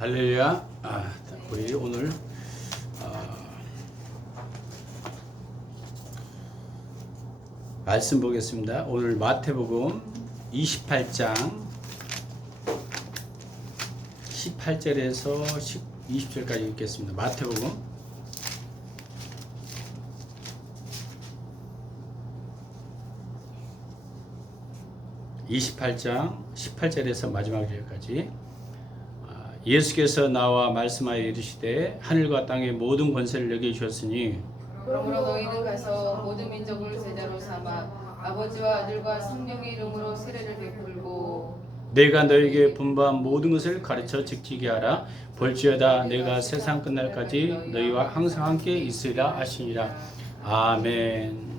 할렐루야. 우리 오늘 말씀 보겠습니다. 오늘 마태복음 28장 18절에서 20절까지 읽겠습니다. 마태복음 28장 18절에서 마지막 절까지. 예수께서 나와 말씀하여 이르시되 하늘과 땅의 모든 권세를 내게 주셨으니 그러므로 너희는 가서 모든 민족을 제자로 삼아 아버지와 아들과 성령의 이름으로 세례를 베풀고 내가 너에게 분부한 모든 것을 가르쳐 지키게 하라. 볼지어다 내가 세상 끝날까지 너희와 항상 함께 있으리라 하시니라. 아멘.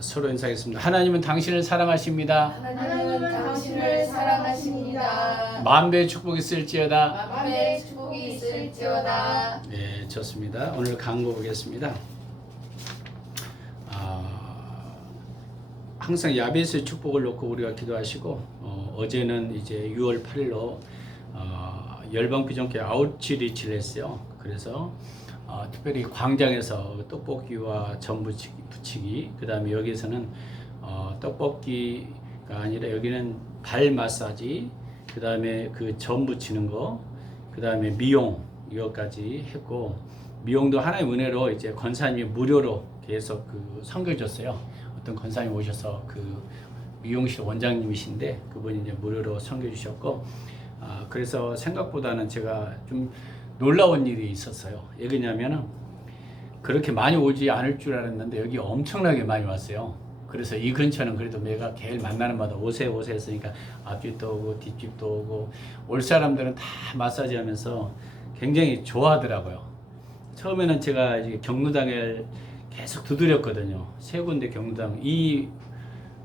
서로 인사하겠습니다. 하나님은 당신을 사랑하십니다. 하나님은 당신을 사랑하십니다. 만배의 축복이 있을지어다. 만배의 축복이 있을지어다. 네, 좋습니다. 오늘 강고 보겠습니다. 항상 야베스의 축복을 놓고 우리가 기도하시고 어제는 이제 6월 8일로 열방비전교회 아웃리치를 했어요. 그래서 특별히 광장에서 떡볶이와 전 부치기, 그 다음에 여기서는 떡볶이가 아니라 여기는 발 마사지, 그 다음에 그 전 부치는 거, 그 다음에 미용 이거까지 했고, 미용도 하나의 은혜로 이제 권사님이 무료로 계속 그 섬겨줬어요. 어떤 권사님 오셔서 그 미용실 원장님이신데 그분이 이제 무료로 섬겨주셨고, 그래서 생각보다는 제가 좀 놀라운 일이 있었어요. 왜 그러냐면은 그렇게 많이 오지 않을 줄 알았는데 여기 엄청나게 많이 왔어요. 그래서 이 근처는 그래도 내가 매일 만나는 마다 오세 했으니까 앞집도 오고 뒷집도 오고, 올 사람들은 다 마사지 하면서 굉장히 좋아하더라고요. 처음에는 제가 이제 경로당을 계속 두드렸거든요. 세 군데 경로당.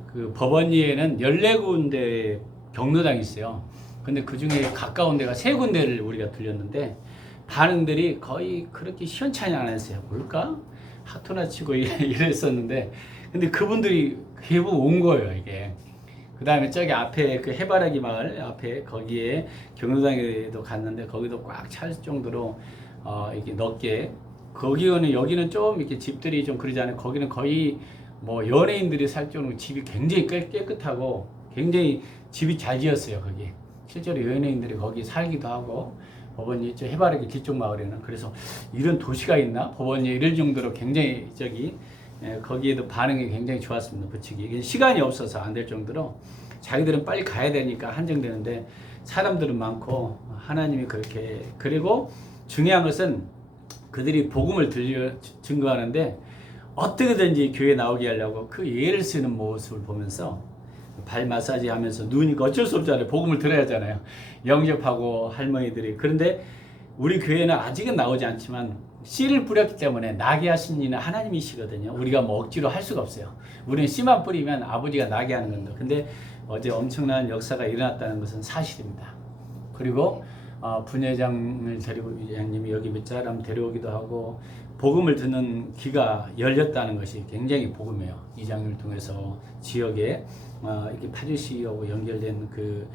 그 법원리에는 14군데 경로당이 있어요. 근데 그 중에 가까운 데가 세 군데를 우리가 들렸는데 반응들이 거의 그렇게 시원찮이 안 했어요. 뭘까? 하토나 치고 이랬었는데, 근데 그분들이 대부분 온 거예요, 이게. 그 다음에 저기 앞에 그 해바라기 마을 앞에 거기에 경로당에도 갔는데 거기도 꽉 찰 정도로 이렇게 넓게, 여기는 좀 이렇게 집들이 좀 그러지 않아요. 거기는 거의 뭐 연예인들이 살 정도로 집이 굉장히 깨끗하고 굉장히 집이 잘 지었어요, 거기. 실제로 연예인들이 거기 살기도 하고, 법원리 저 해바라기 뒤쪽 마을에는. 그래서 이런 도시가 있나? 법원리 이럴 정도로 굉장히 거기에도 반응이 굉장히 좋았습니다. 부치기. 시간이 없어서 안 될 정도로, 자기들은 빨리 가야 되니까 한정되는데 사람들은 많고 하나님이 그렇게. 그리고 중요한 것은 그들이 복음을 증거하는데 어떻게든지 교회 나오게 하려고 그 예를 쓰는 모습을 보면서 발 마사지 하면서 누우니까 어쩔 수 없잖아요. 복음을 들어야 하잖아요. 영접하고 할머니들이. 그런데 우리 교회는 아직은 나오지 않지만 씨를 뿌렸기 때문에 나게 하신 이는 하나님이시거든요. 우리가 뭐 억지로 할 수가 없어요. 우리는 씨만 뿌리면 아버지가 나게 하는 겁니다. 근데 어제 엄청난 역사가 일어났다는 것은 사실입니다. 그리고 분회장을 데리고, 회장님이 여기 몇 사람 데려오기도 하고 복음을 듣는 귀가 열렸다는 것이 굉장히 복음이에요. 이장을 통해서 지역에 이렇게 파주시하고 연결된 그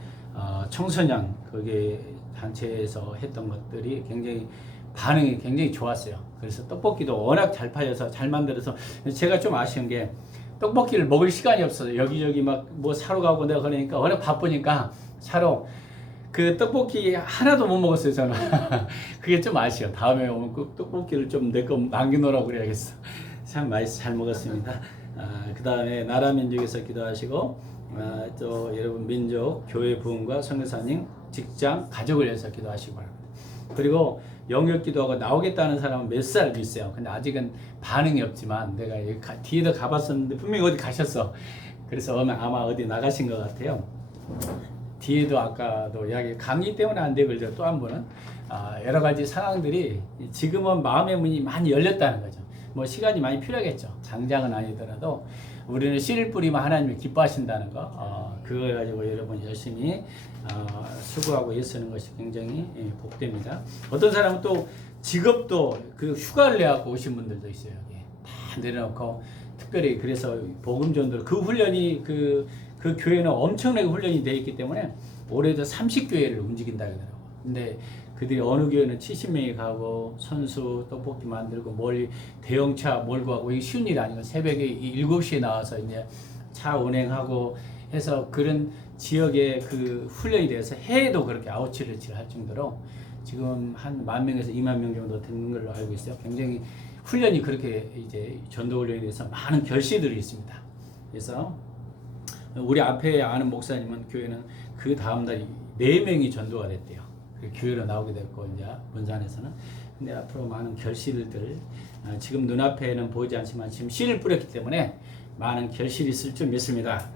청소년 거기 단체에서 했던 것들이 굉장히 반응이 굉장히 좋았어요. 그래서 떡볶이도 워낙 잘 팔려서 잘 만들어서, 제가 좀 아쉬운 게 떡볶이를 먹을 시간이 없어요. 여기저기 막 뭐 사러 가고 내가 그러니까 워낙 바쁘니까 사러 그 떡볶이 하나도 못 먹었어요, 저는. 그게 좀 아쉬워. 다음에 오면 꼭 떡볶이를 좀 내 거 남겨놓으라고 그래야겠어. 참 맛있어 잘 먹었습니다. 그 다음에 나라 민족에서 기도하시고, 또 여러분 민족, 교회 부흥과 선교사님, 직장, 가족을 위해서 기도하시기 바랍니다. 그리고 영역 기도하고 나오겠다는 사람은 몇 살 있어요. 근데 아직은 반응이 없지만 내가 뒤에도 가봤었는데 분명히 어디 가셨어. 그래서 아마 어디 나가신 것 같아요. 뒤에도 아까도 이야기, 감기 때문에 안 되고 또 한 번은 여러 가지 상황들이 지금은 마음의 문이 많이 열렸다는 거죠. 뭐 시간이 많이 필요하겠죠. 당장은 아니더라도 우리는 씨를 뿌리면 하나님이 기뻐하신다는 거, 그거 가지고 여러분 열심히 수고하고 애쓰는 것이 굉장히 복됩니다. 어떤 사람은 또 직업도 그 휴가를 내갖고 오신 분들도 있어요. 여기 다 내려놓고 특별히 그래서 복음 전도 그 훈련이 그 교회는 엄청나게 훈련이 되어 있기 때문에 올해도 30교회를 움직인다 그러더라고요. 근데 그들이 어느 교회는 70명이 가고 선수 떡볶이 만들고 멀리 대형차 몰고 가고 이게 쉬운 일이 아니고 새벽에 7시에 나와서 이제 차 운행하고 해서 그런 지역의 그 훈련이 돼서 해에도 그렇게 아웃리치를 할 정도로 지금 한 10,000명에서 20,000명 정도 되는 걸로 알고 있어요. 굉장히 훈련이 그렇게 이제 전도 훈련에 대해서 많은 결실들이 있습니다. 그래서 우리 앞에 아는 목사님은 교회는 그 다음 날 4명이 전도가 됐대요. 교회로 나오게 됐고 이제 본산에서는. 근데 앞으로 많은 결실들 지금 눈앞에는 보이지 않지만 지금 씨를 뿌렸기 때문에 많은 결실이 있을 줄 믿습니다.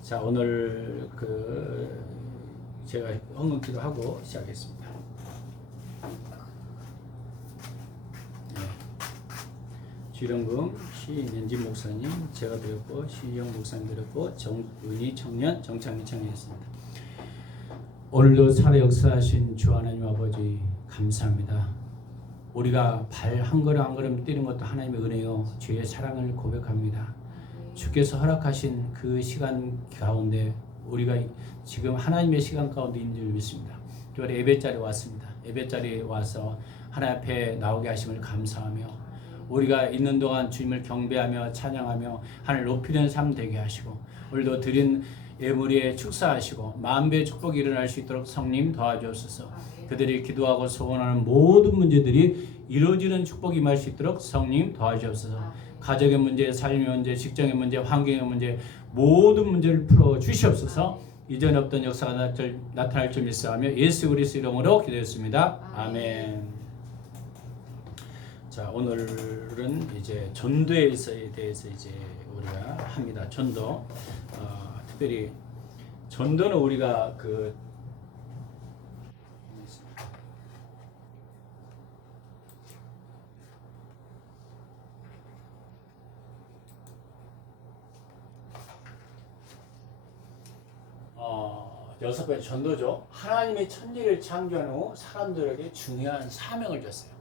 자, 오늘 제가 헌금기도 하고 시작했습니다. 네. 주일헌금 시연진 목사님 제가 드렸고 시영 목사님 드렸고 정은희 청년 정창민 청년이었습니다. 오늘도 살아 역사하신 주 하나님 아버지 감사합니다. 우리가 발 한 걸음 한 걸음 뛰는 것도 하나님의 은혜요 주의 사랑을 고백합니다. 주께서 허락하신 그 시간 가운데 우리가 지금 하나님의 시간 가운데 있는 줄 믿습니다. 교회 예배자리에 왔습니다. 예배자리에 와서 하나님 앞에 나오게 하심을 감사하며 우리가 있는 동안 주님을 경배하며 찬양하며 하나님 높이는 삶 되게 하시고 오늘도 드린 예물에 축사하시고 만배의 축복이 일어날 수 있도록 성님 도와주옵소서. 그들이 기도하고 소원하는 모든 문제들이 이루어지는 축복이 임할 수 있도록 성님 도와주옵소서. 가정의 문제, 삶의 문제, 직장의 문제, 환경의 문제 모든 문제를 풀어 주시옵소서. 이전 없던 역사가 나타날 줄 믿사하며 예수 그리스도 이름으로 기도했습니다. 아멘. 자, 오늘은 이제 전도에 대해서 이제 우리가 합니다. 전도. 특별히 전도는 우리가 여섯 번째 전도죠. 하나님의 천지를 창조한 후 사람들에게 중요한 사명을 줬어요.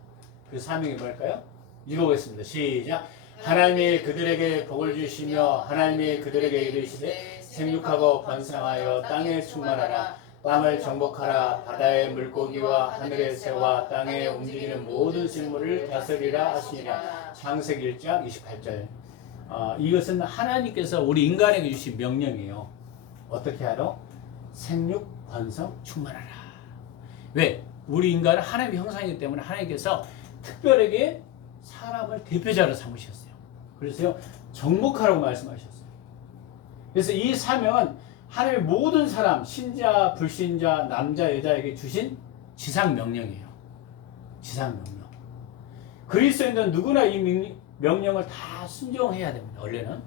그 사명이 뭘까요? 읽어보겠습니다. 시작. 하나님이 그들에게 복을 주시며 하나님이 그들에게 이르시되 생육하고 번성하여 땅에 충만하라. 땅을 정복하라. 바다의 물고기와 하늘의 새와 땅에 움직이는 모든 생물을 다스리라 하시니라. 창세기 1장 28절. 이것은 하나님께서 우리 인간에게 주신 명령이에요. 어떻게 하라? 생육, 번성, 충만하라. 왜? 우리 인간은 하나님의 형상이기 때문에 하나님께서 특별하게 사람을 대표자로 삼으셨어요. 그래서요, 정복하라고 말씀하셨어요. 그래서 이 사명은 하나님의 모든 사람, 신자, 불신자, 남자, 여자에게 주신 지상 명령이에요. 지상 명령. 그리스도인들은 누구나 이 명령을 다 순종해야 됩니다. 원래는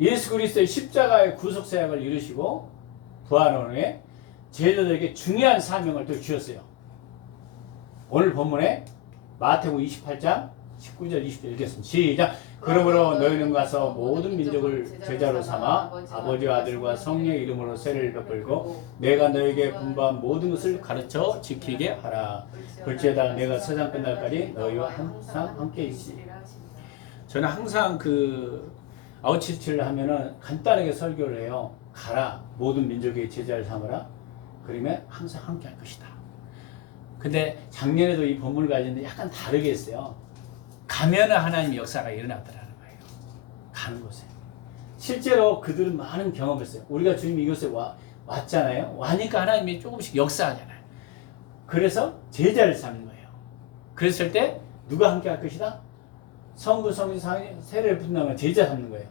예수 그리스도의 십자가의 구속 사역을 이루시고 부활한 후에 제자들에게 중요한 사명을 또 주셨어요. 오늘 본문에 마태복음 28장 19절 20절 읽겠습니다. 시작. 그러므로 너희는 가서 모든 민족을 제자로 삼아 아버지와 아들과 성령의 이름으로 세례를 베풀고 내가 너희에게 분부한 모든 것을 가르쳐 지키게 하라. 그럴지어다 내가 세상 끝날까지 너희와 항상 함께 있으리라. 저는 항상 아웃리치를 하면은 간단하게 설교를 해요. 가라. 모든 민족의 제자를 삼으라. 그러면 항상 함께 할 것이다. 근데 작년에도 이 본문을 가지는데 약간 다르게 했어요. 가면은 하나님의 역사가 일어났더라는 거예요. 가는 곳에. 실제로 그들은 많은 경험을 했어요. 우리가 주님이 이곳에 왔잖아요. 와니까 하나님이 조금씩 역사하잖아요. 그래서 제자를 삼는 거예요. 그랬을 때 누가 함께 할 것이다? 성부, 성신, 세례를 분담하면 제자 삼는 거예요.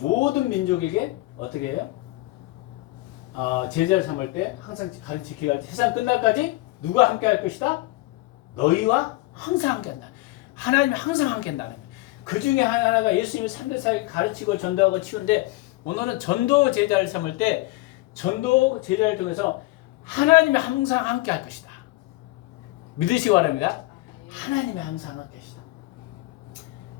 모든 민족에게 어떻게 해요? 제자를 삼을 때 항상 가르치기가 할 때 세상 끝날까지 누가 함께 할 것이다? 너희와 항상 함께 한다. 하나님이 항상 함께 한다는 거예요. 그 중에 하나가 예수님이 3대 사역을 가르치고 전도하고 치우는데 오늘은 전도 제자를 삼을 때 전도 제자를 통해서 하나님이 항상 함께 할 것이다. 믿으시기 바랍니다. 하나님이 항상 함께 하시다.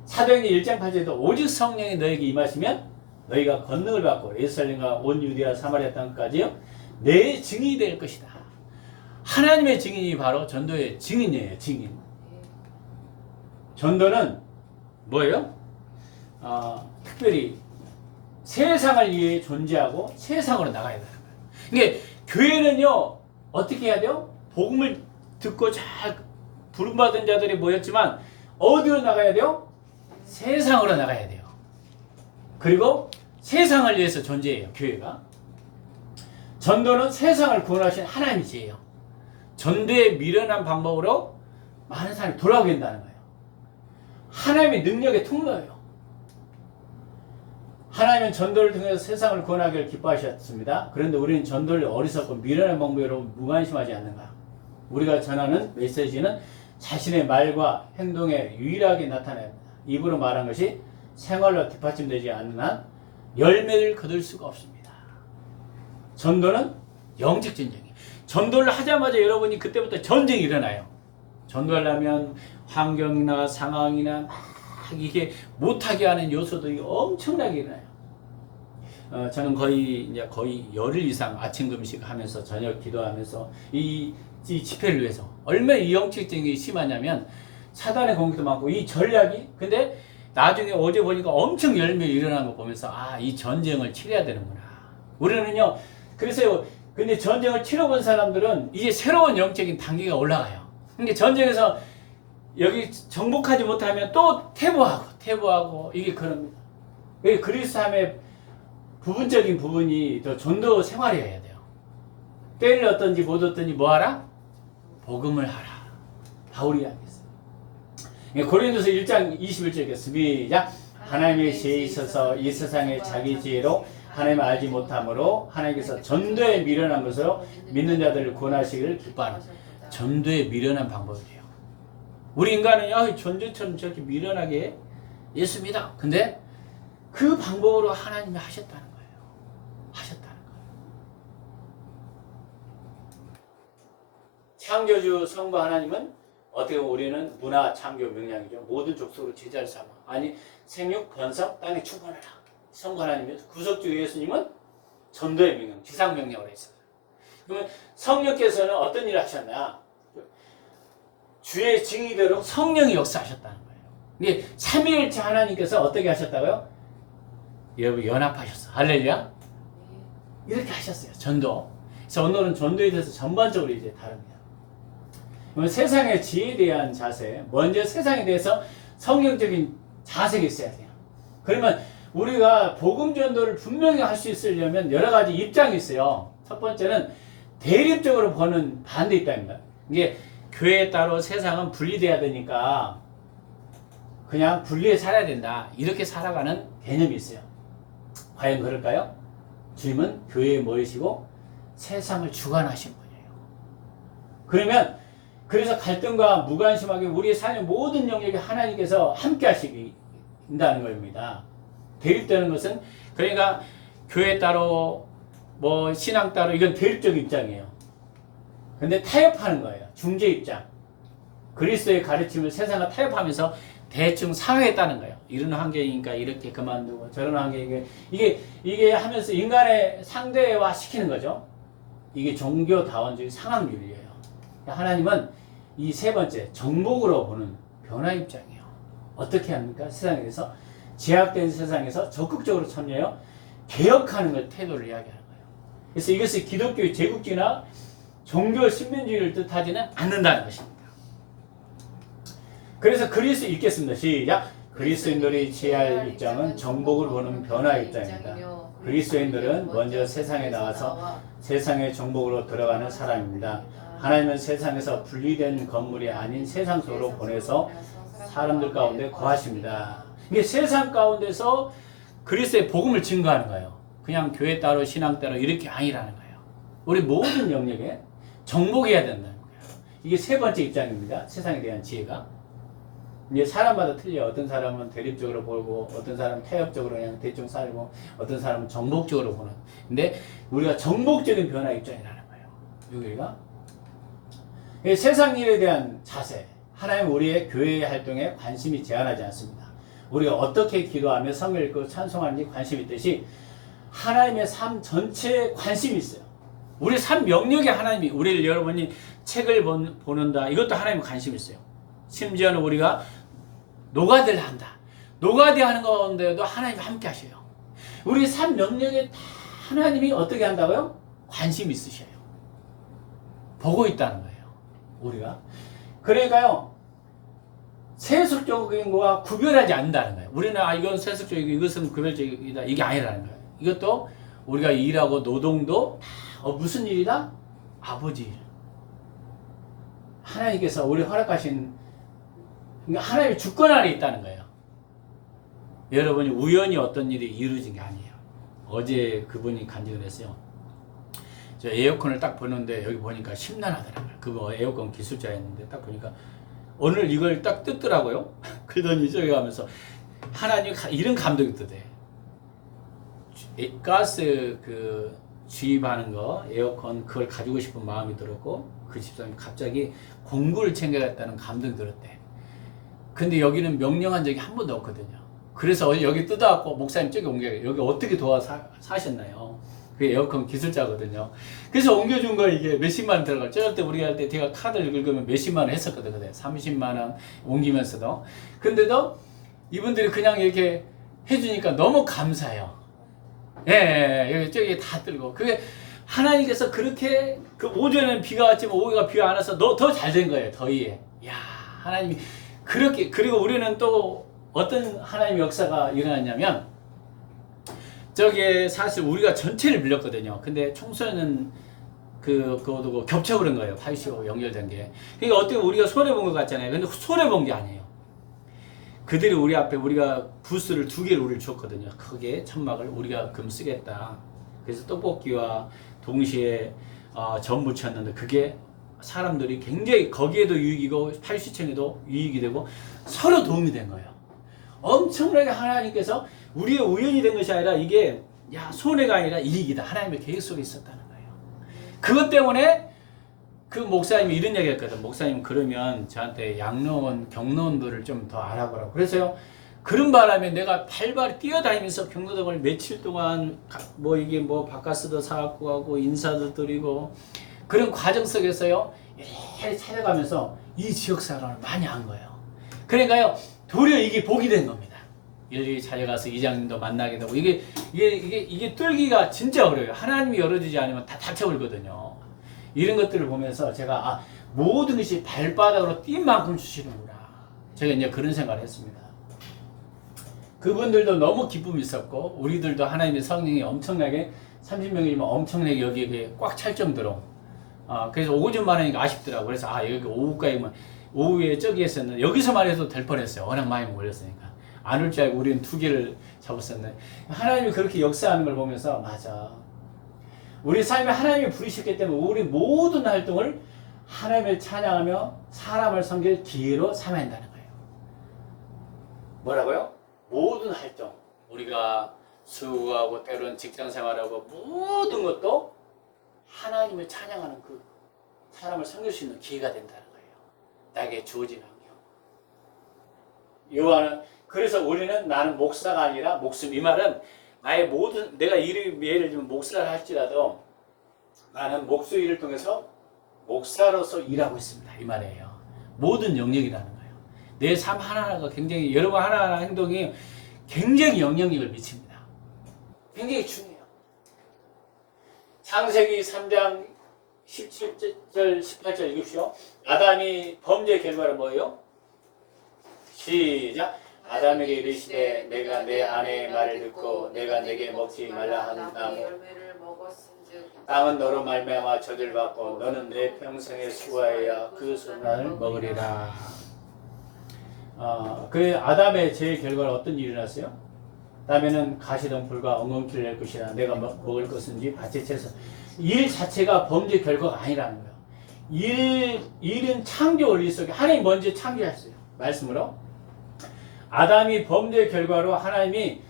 사도행전 1장 8절에도 오직 성령이 너에게 임하시면 너희가 권능을 받고 예루살렘과 온 유대와 사마리아 땅까지요 내 증인이 될 것이다. 하나님의 증인이 바로 전도의 증인이에요. 증인. 전도는 뭐예요? 특별히 세상을 위해 존재하고 세상으로 나가야 되는 거예요. 이게 교회는요 어떻게 해야 돼요? 복음을 듣고 잘 부름받은 자들이 모였지만 어디로 나가야 돼요? 세상으로 나가야 돼요. 그리고 세상을 위해서 존재해요. 교회가. 전도는 세상을 구원하신 하나님의 지혜예요. 전도에 미련한 방법으로 많은 사람이 돌아오게 된다는 거예요. 하나님의 능력의 통로예요. 하나님은 전도를 통해서 세상을 구원하기를 기뻐하셨습니다. 그런데 우리는 전도를 어리석고 미련한 방법으로 무관심하지 않는가. 우리가 전하는 메시지는 자신의 말과 행동에 유일하게 나타납니다. 입으로 말한 것이 생활로 뒷받침되지 않는 한 열매를 거둘 수가 없습니다. 전도는 영적 전쟁이에요. 전도를 하자마자 여러분이 그때부터 전쟁이 일어나요. 전도하려면 환경이나 상황이나 막 이게 못하게 하는 요소들이 엄청나게 일어나요. 저는 거의 열흘 이상 아침 금식하면서 저녁 기도하면서 이 집회를 위해서 얼마나 이 영적 전쟁이 심하냐면 사단의 공격도 많고 이 전략이 근데 나중에 어제 보니까 엄청 열매 일어나는 거 보면서 이 전쟁을 치러야 되는구나. 우리는요 그래서 근데 전쟁을 치러본 사람들은 이제 새로운 영적인 단계가 올라가요. 근데 전쟁에서 여기 정복하지 못하면 또 퇴보하고 이게 그럽니다. 그리스도함의 부분적인 부분이 더 전도 생활이어야 돼요. 때를 얻든지 못 얻든지 뭐 하라? 복음을 하라. 바울이 이야기했어요. 고린도서 1장 21절에 시작. 하나님의 지혜에 있어서 이 세상의 자기 지혜로 하나님을 알지 못함으로 하나님께서 전도에 미련한 것으로 믿는 자들을 구원하시기를 기뻐하는 전도에 미련한 방법이래요. 우리 인간은 전도처럼 저렇게 미련하게 예수 믿어. 근데 그 방법으로 하나님이 하셨다는 거예요. 창조주 성부 하나님은 어떻게 보면 우리는 문화 창조 명령이죠. 모든 족속으로 제자를 삼아. 아니 생육 번성 땅에 충만하라. 성부 하나님이 구속주 예수님은 전도의 명령, 지상 명령을 했어요. 그러면 성령께서는 어떤 일을 하셨나? 주의 증이 되도록 성령이 역사하셨다는 거예요. 이게 삼위일체 하나님께서 어떻게 하셨다고요? 여러분 연합하셨어. 할렐루야. 이렇게 하셨어요. 전도. 그래서 오늘은 전도에 대해서 전반적으로 이제 다룹니다. 세상의 지혜에 대한 자세, 먼저 세상에 대해서 성경적인 자세가 있어야 돼요. 그러면 우리가 복음 전도를 분명히 할 수 있으려면 여러 가지 입장이 있어요. 첫 번째는 대립적으로 보는 반대 입장입니다. 이게 교회에 따로 세상은 분리돼야 되니까 그냥 분리해 살아야 된다. 이렇게 살아가는 개념이 있어요. 과연 그럴까요? 주님은 교회에 모이시고 세상을 주관하신 분이에요. 그러면 그래서 갈등과 무관심하게 우리의 삶의 모든 영역에 하나님께서 함께 하시긴다는 겁니다. 대립되는 것은 그러니까 교회 따로 신앙 따로 이건 대립적 입장이에요. 근데 타협하는 거예요. 중재 입장. 그리스도의 가르침을 세상과 타협하면서 대충 상회했다는 거예요. 이런 환경이니까 이렇게 그만두고 저런 환경이니까 이게 하면서 인간의 상대화 시키는 거죠. 이게 종교다원주의 상황윤리예요. 하나님은 이 세 번째 정복으로 보는 변화 입장이에요. 어떻게 합니까? 세상에 대해서 제약된 세상에서 적극적으로 참여해요. 개혁하는 것 태도를 이야기하는 거예요. 그래서 이것이 기독교의 제국주의나 종교 신민주의를 뜻하지는 않는다는 것입니다. 그래서 그리스도 읽겠습니다. 시작. 그리스도인들이 취할 입장은 정복을 보는 변화 입장입니다. 그리스도인들은 먼저 세상에 나와서 세상의 정복으로 들어가는 사람입니다. 하나님은 세상에서 분리된 건물이 아닌 세상 속으로 보내서 사람들 가운데 거하십니다. 이게 세상 가운데서 그리스도의 복음을 증거하는 거예요. 그냥 교회 따로 신앙 따로 이렇게 아니라는 거예요. 우리 모든 영역에 정복해야 된다는 거예요. 이게 세 번째 입장입니다. 세상에 대한 지혜가. 이제 사람마다 틀려. 어떤 사람은 대립적으로 보고 어떤 사람은 타협적으로 그냥 대충 살고 어떤 사람은 정복적으로 보는. 근데 우리가 정복적인 변화 입장이라는 거예요. 여기가 세상 일에 대한 자세. 하나님 우리의 교회의 활동에 관심이 제한하지 않습니다. 우리가 어떻게 기도하며 성경을 읽고 찬송하는지 관심이 있듯이 하나님의 삶 전체에 관심이 있어요. 우리 삶 영역에 하나님이 우리를 여러분이 책을 보는다. 이것도 하나님의 관심이 있어요. 심지어는 우리가 노가다를 한다. 노가디 하는 가운데도 하나님이 함께 하셔요. 우리 삶 영역에 다 하나님이 어떻게 한다고요? 관심 있으셔요. 보고 있다는 거예요. 우리가. 그러니까요. 세속적인 거와 구별하지 않는다는 거예요. 우리는 이건 세속적이고 이것은 구별적이다. 이게 아니라는 거예요. 이것도 우리가 일하고 노동도 다 무슨 일이다? 아버지 일. 하나님께서 우리 허락하신 그러니까 하나님의 주권 안에 있다는 거예요. 여러분이 우연히 어떤 일이 이루어진 게 아니에요. 어제 그분이 간증을 했어요. 저 에어컨을 딱 보는데 여기 보니까 심란하더라고요. 그거 에어컨 기술자였는데 딱 보니까 오늘 이걸 딱 뜯더라고요. 그러더니 저기 가면서 하나님 이런 감동이 뜨대. 가스 그 주입하는 거 에어컨 그걸 가지고 싶은 마음이 들었고 그 집사람이 갑자기 공구를 챙겨갔다는 감동이 들었대. 근데 여기는 명령한 적이 한 번도 없거든요. 그래서 여기 뜯어갖고 목사님 저기 옮겨요. 여기 어떻게 도와 사셨나요? 그 에어컨 기술자거든요. 그래서 옮겨준 거 이게 몇십만 원 들어갈. 저럴 때 우리가 할 때 제가 카드를 긁으면 몇십만 원 했었거든. 그때 30만 원 옮기면서도. 근데도 이분들이 그냥 이렇게 해주니까 너무 감사해요. 예, 저기 다 들고. 그게 하나님께서 그렇게 그 오전에는 비가 왔지만 오후가 비가 안 와서 더 잘 된 거예요. 더 이해. 야, 하나님이 그렇게 그리고 우리는 또 어떤 하나님의 역사가 일어났냐면 저게 사실 우리가 전체를 빌렸거든요. 근데 총선은 그거도 겹쳐 그런 거예요. 85 연결된 게. 그러니까 어떻게 우리가 손해 본 것 같잖아요. 근데 손해 본 게 아니에요. 그들이 우리 앞에 우리가 부스를 2개를 우리를 줬거든요. 크게 천막을 우리가 금 쓰겠다. 그래서 떡볶이와 동시에 전 부쳤는데 그게 사람들이 굉장히 거기에도 유익이고 80층에도 유익이 되고 서로 도움이 된 거예요. 엄청나게 하나님께서 우리의 우연이 된 것이 아니라 이게 손해가 아니라 이익이다. 하나님의 계획 속에 있었다는 거예요. 그것 때문에 그 목사님이 이런 얘기 했거든. 목사님 그러면 저한테 양로원, 경로원들을 좀 더 알아보라고. 그래서요. 그런 바람에 내가 발발 뛰어다니면서 경로동을 며칠 동안 이게 바카스도 사갖고 가고 인사도 드리고 그런 과정 속에서요. 이렇게 찾아가면서 이 지역 사람을 많이 안 거예요. 그러니까요. 도리어 이게 복이 된 겁니다. 여기 찾아가서 이장님도 만나게 되고 이게 뚫기가 진짜 어려워요. 하나님이 열어주지 않으면 다 닫혀버리거든요. 이런 것들을 보면서 제가 모든 것이 발바닥으로 뛴 만큼 주시는구나. 제가 이제 그런 생각을 했습니다. 그분들도 너무 기쁨이 있었고 우리들도 하나님의 성령이 엄청나게 30명이면 엄청나게 여기에 꽉 찰 정도로 그래서 오후 좀 많으니까 아쉽더라고요. 그래서 여기 오후까지만 오후에 저기 했었는데 여기서만 해도 될 뻔했어요. 워낙 많이 몰렸으니까. 안 올 줄 알고 우리는 2개를 잡았었는데 하나님이 그렇게 역사하는 걸 보면서 맞아. 우리 삶에 하나님이 부르셨기 때문에 우리 모든 활동을 하나님을 찬양하며 사람을 섬길 기회로 삼아야 한다는 거예요. 뭐라고요? 모든 활동. 우리가 수고하고 때로는 직장생활하고 모든 것도 하나님을 찬양하는 그 사람을 섬길 수 있는 기회가 된다는 거예요. 나에게 주어진 환경. 그래서 우리는 나는 목사가 아니라 목숨. 이 말은 나의 모든 내가 예를 들면 목사를 할지라도 나는 목수 일을 통해서 목사로서 일하고 있습니다. 이 말이에요. 모든 영역이라는 거예요. 내 삶 하나하나가 굉장히 여러분 하나하나 행동이 굉장히 영향력을 미칩니다. 굉장히 중요해요. 창세기 3장 17절 18절 읽으십시오. 아담이 범죄의 결과는 뭐예요? 시작. 아담에게 이르시되 내가 내 아내의 말을 듣고 내가 내게 먹지 말라 한 나무 땅은 너로 말미암아 저주를 받고 너는 내 평생에 수고하여야 그 순간을 먹으리라. 그 아담의 죄의 결과는 어떤 일이 났어요? 다음에는 가시덤불과 엉겅퀴를 낼 것이라 내가 먹을 것인지 밭에 채서 일 자체가 범죄 결과가 아니라는 거예요. 일은 창조 원리 속에 하나님이 먼저 창조했어요. 말씀으로 아담이 범죄의 결과로 하나님에게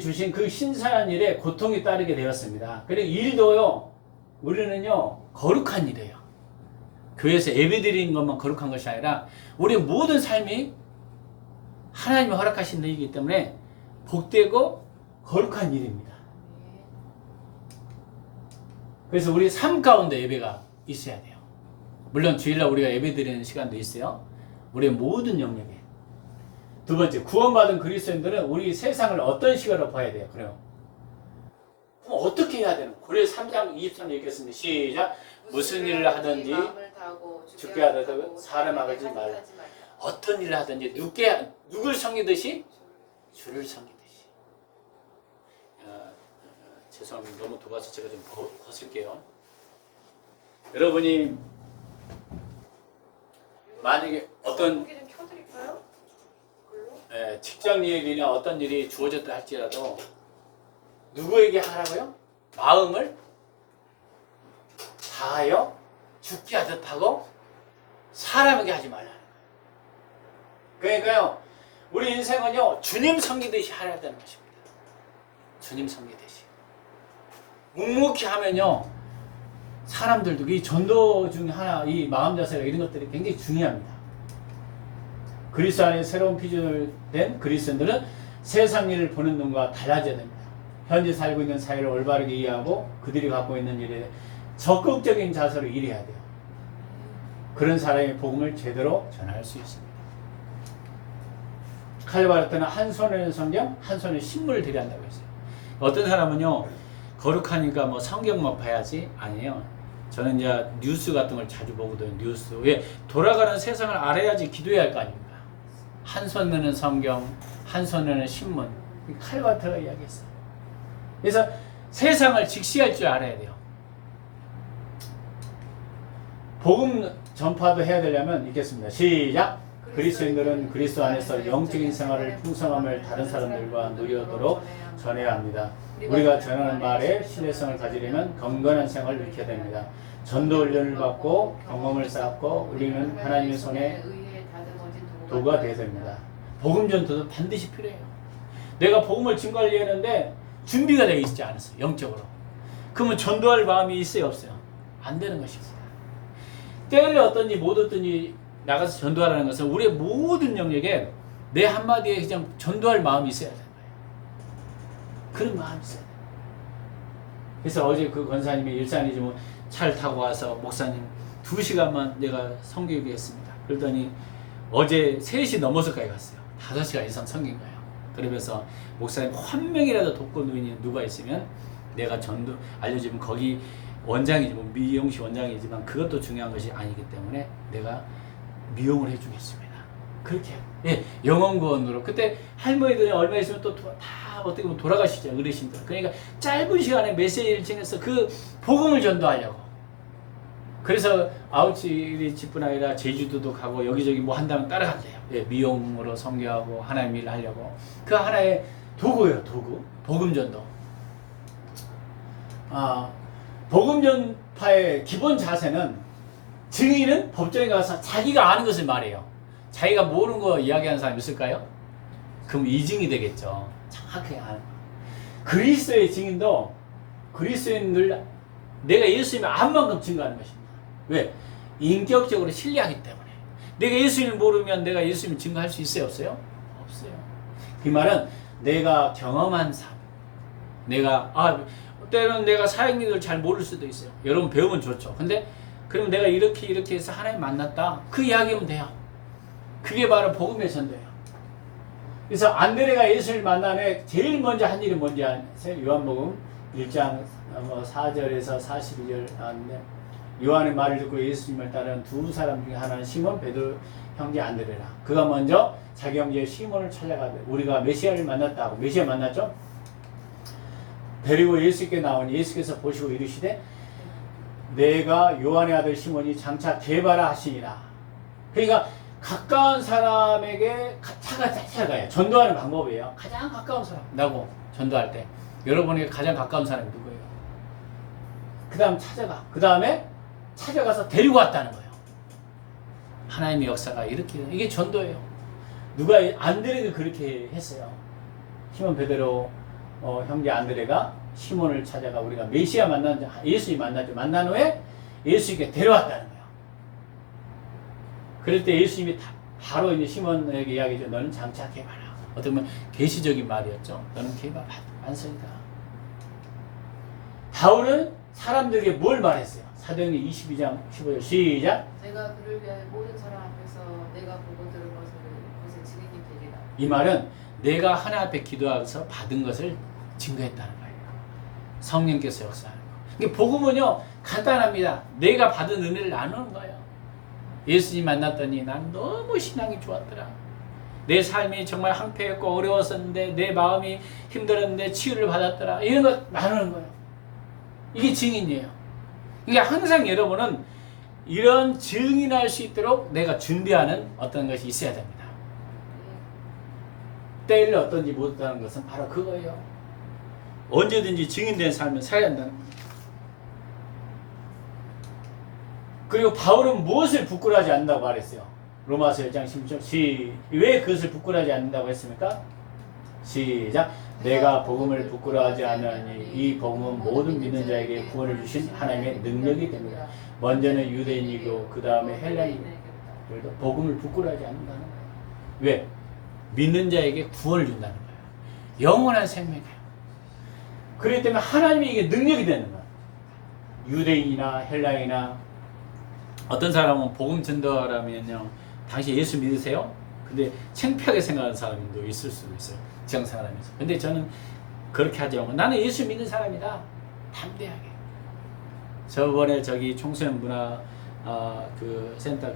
주신 그 신선한 일에 고통이 따르게 되었습니다. 그리고 일도요, 우리는요, 거룩한 일이에요. 교회에서 예배드리는 것만 거룩한 것이 아니라, 우리 모든 삶이 하나님이 허락하신 일이기 때문에 복되고 거룩한 일입니다. 그래서 우리 삶 가운데 예배가 있어야 돼요. 물론 주일날 우리가 예배드리는 시간도 있어요. 우리의 모든 영역에. 두 번째, 구원받은 그리스도인들은 우리 세상을 어떤 시각으로 봐야 돼요? 그래요. 그럼 어떻게 해야 되는 거예요? 고린도 3장 23절 읽겠습니다. 시작. 무슨 일을 하든지 죽게 하더라도 사람 아버지 말라. 어떤 일을 하든지 누굴 섬기듯이 주를 섬기듯이. 죄송합니다. 너무 도가서 제가 좀 벗을게요. 여러분이 만약에 어떤 직장 일이나 어떤 일이 주어졌다 할지라도 누구에게 하라고요? 마음을 다하여 죽게 하듯 하고 사람에게 하지 말라는 거예요. 그러니까요, 우리 인생은요, 주님 섬기듯이 해야 되는 것입니다. 주님 섬기듯이. 묵묵히 하면요, 사람들도 이 전도 중 하나, 이 마음 자세가 이런 것들이 굉장히 중요합니다. 그리스도 안에 새로운 피조물 된 그리스도인들은 세상 일을 보는 눈과 달라져야 됩니다. 현재 살고 있는 사회를 올바르게 이해하고 그들이 갖고 있는 일에 적극적인 자세로 일해야 돼요. 그런 사람의 복음을 제대로 전할 수 있습니다. 칼바르트는 한 손에는 성경, 한 손에 신문을 들여야 한다고 했어요. 어떤 사람은요, 거룩하니까 뭐 성경만 봐야지. 아니에요. 저는 이제 뉴스 같은 걸 자주 보거든요. 뉴스. 왜? 돌아가는 세상을 알아야지 기도해야 할 거 아닙니까? 한 손에는 성경, 한 손에는 신문. 칼바르트가 이야기했어요. 그래서 세상을 직시할 줄 알아야 돼요. 복음 전파도 해야 되려면 읽겠습니다. 시작! 그리스도인들은 그리스도 안에서 영적인 생활을 풍성함을 다른 사람들과 누리도록 전해야 합니다. 우리가 전하는 말에 신뢰성을 가지려면 건강한 생활을 익혀야 됩니다. 전도 훈련을 받고 경험을 쌓고 우리는 하나님의 손에 도구가 되어야 됩니다. 복음 전도도 반드시 필요해요. 내가 복음을 증거하려고 했는데 준비가 되어 있지 않았어요. 영적으로. 그러면 전도할 마음이 있어요? 없어요? 안 되는 것입니다. 때를 얻든지 못 얻든지 나가서 전도하라는 것은 우리의 모든 영역에 내 한마디에 그냥 전도할 마음이 있어야 되는 거예요. 그런 마음이 있어야 돼요. 그래서 어제 그 권사님이 일산이지만 차를 타고 와서 목사님 2시간만 내가 섬기게 했습니다. 그러더니 어제 3시 넘어서까지 갔어요. 5시간 이상 섬긴 거예요. 그러면서 목사님 한 명이라도 독거노인이 누가 있으면 내가 전도 알려주면 거기 원장이지만 미용실 원장이지만 그것도 중요한 것이 아니기 때문에 내가 미용을 해주겠습니다. 그렇게 예, 영혼구원으로 그때 할머니들이 얼마 있으면 또 다 어떻게 보면 돌아가시죠. 어르신들. 그러니까 짧은 시간에 메시지를 전해서 그 복음을 전도하려고. 그래서 아웃리치뿐 아니라 제주도도 가고 여기저기 뭐 한다면 따라간대요. 예, 미용으로 선교하고 하나님 일을 하려고. 그 하나의 도구예요. 도구. 복음 전도. 복음 전파의 기본 자세는 증인은 법정에 가서 자기가 아는 것을 말해요. 자기가 모르는 거 이야기하는 사람이 있을까요? 그럼 이증이 되겠죠. 정확하게 아는 거. 그리스도의 증인도 그리스도인들 내가 예수님을 안 만큼 증거하는 것입니다. 왜? 인격적으로 신뢰하기 때문에. 내가 예수님을 모르면 내가 예수님을 증거할 수 있어요? 없어요? 없어요. 그 말은 내가 경험한 삶. 때로는 내가 사역님들 잘 모를 수도 있어요. 여러분 배우면 좋죠. 근데 그럼 내가 이렇게 해서 하나님 만났다. 그 이야기하면 돼요. 그게 바로 복음의 전도예요. 그래서 안드레가 예수를 만나네 제일 먼저 한 일이 뭔지 아세요? 요한복음 1장 4절에서 42절 나왔는데 요한의 말을 듣고 예수님을 따르는 두 사람 중에 하나는 시몬 베드로 형제 안드레라. 그가 먼저 자기 형제 시몬을 찾아가되 우리가 메시아를 만났다고. 메시아 만났죠? 데리고 예수께 나오니 예수께서 보시고 이르시되 내가 요한의 아들 시몬이 장차 개바라 하시니라. 그러니까 가까운 사람에게 찾아가요. 전도하는 방법이에요. 가장 가까운 사람. 나고 전도할 때 여러분에게 가장 가까운 사람이 누구예요? 그 다음 찾아가. 그 다음에 찾아가서 데리고 왔다는 거예요. 하나님의 역사가 이렇게 이게 전도예요. 누가 안드레가 그렇게 했어요. 시몬 베드로 형제 안드레가 시몬을 찾아가 우리가 메시아 예수님 만나죠. 만난 후에 예수님께 데려왔다는 거예요. 그럴 때 예수님이 바로 이제 시몬에게 이야기죠. 너는 장차 개바라. 어떻게 보면 계시적인 말이었죠. 너는 개바 완성이다. 바울은 사람들에게 뭘 말했어요? 사도행전 22장 15절 시작. 내가 그를 위하여 모든 사람 앞에서 내가 보고 들은 것을 증인이 되리라. 이 말은 내가 하나님 앞에 기도하면서 받은 것을 증거했다는 거예요. 성령께서 역사하는 거. 그러니까 복음은요 간단합니다. 내가 받은 은혜를 나누는 거예요. 예수님 만났더니 난 너무 신앙이 좋았더라. 내 삶이 정말 황폐했고 어려웠었는데 내 마음이 힘들었는데 치유를 받았더라. 이런 거 나누는 거예요. 이게 증인이에요. 그러니까 항상 여러분은 이런 증인할 수 있도록 내가 준비하는 어떤 것이 있어야 됩니다. 때를 어떤지 못하는 것은 바로 그거예요. 언제든지 증인된 삶을 살아야 한다는 거예요. 그리고 바울은 무엇을 부끄러워하지 않는다고 말했어요? 로마서 1장 16절 왜 그것을 부끄러워하지 않는다고 했습니까? 시작. 내가 복음을 부끄러워하지 않으니 이 복음은 모든 믿는 자에게 구원을 주신 하나님의 능력이 됩니다. 먼저는 유대인이고 그 다음에 헬라인이고 복음을 부끄러워하지 않는다는 거예요. 왜? 믿는 자에게 구원을 준다는 거예요. 영원한 생명이에요. 그렇기 때문에 하나님이 이게 능력이 되는 거예요. 유대인이나 헬라인이나 어떤 사람은 복음 전도하라면요, 당신 예수 믿으세요? 근데 창피하게 생각하는 사람도 있을 수도 있어요. 지상생활하면서. 근데 저는 그렇게 하지 않고 나는 예수 믿는 사람이다. 담대하게. 저번에 저기 청소년 문화 그 센터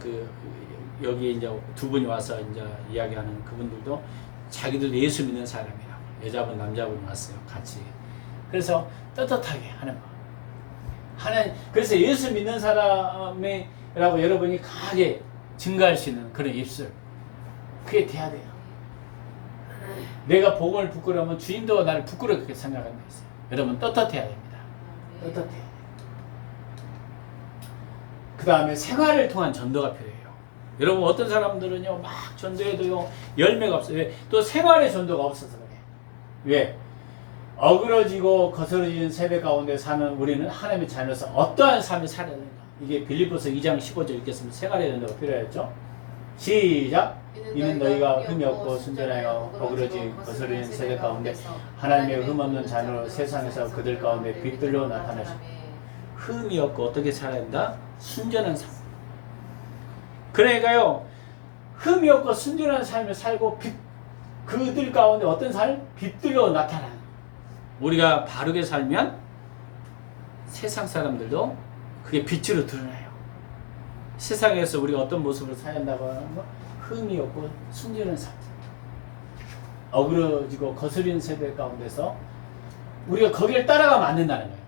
여기 이제 두 분이 와서 이제 이야기하는 그분들도 자기들 예수 믿는 사람이라고, 여자분 남자분 왔어요 같이. 그래서 떳떳하게 하는 거. 그래서 예수 믿는 사람이라고 여러분이 강하게 증가할 수 있는 그런 입술, 그게 돼야 돼요. 내가 복음을 부끄러우면 주인도 나를 부끄럽게 생각한다 했어요. 여러분 떳떳해야 됩니다. 떳떳해야 돼요. 그 다음에 생활을 통한 전도가 필요해요. 여러분 어떤 사람들은요 막 전도해도요 열매가 없어요. 왜? 또 생활의 전도가 없어서 그래. 왜? 어그러지고 거스러진 세대 가운데 사는 우리는 하나님의 자녀로서 어떠한 삶을 살아야 된다. 이게 빌립보서 2장 15절 읽겠습니다. 생활의 전도가 필요했죠. 시작. 이는 너희가 흠이 없고 순전하여 어그러지 거스러진 세대 가운데 하나님의 흠없는 자녀로 세상에서 그들 가운데 빛들로 나타나시. 흠이 없고 어떻게 살아야 된다? 순전한 삶. 그러니까요 흠이 없고 순전한 삶을 살고 그들 가운데 어떤 삶? 빛들로 나타나는. 우리가 바르게 살면 세상 사람들도 그게 빛으로 드러나요. 세상에서 우리가 어떤 모습을 살아야 한다고 하는 거? 흠이 없고 순전한 삶. 어그러지고 거스린 세대 가운데서 우리가 거기를 따라가면 안 된다는 거예요.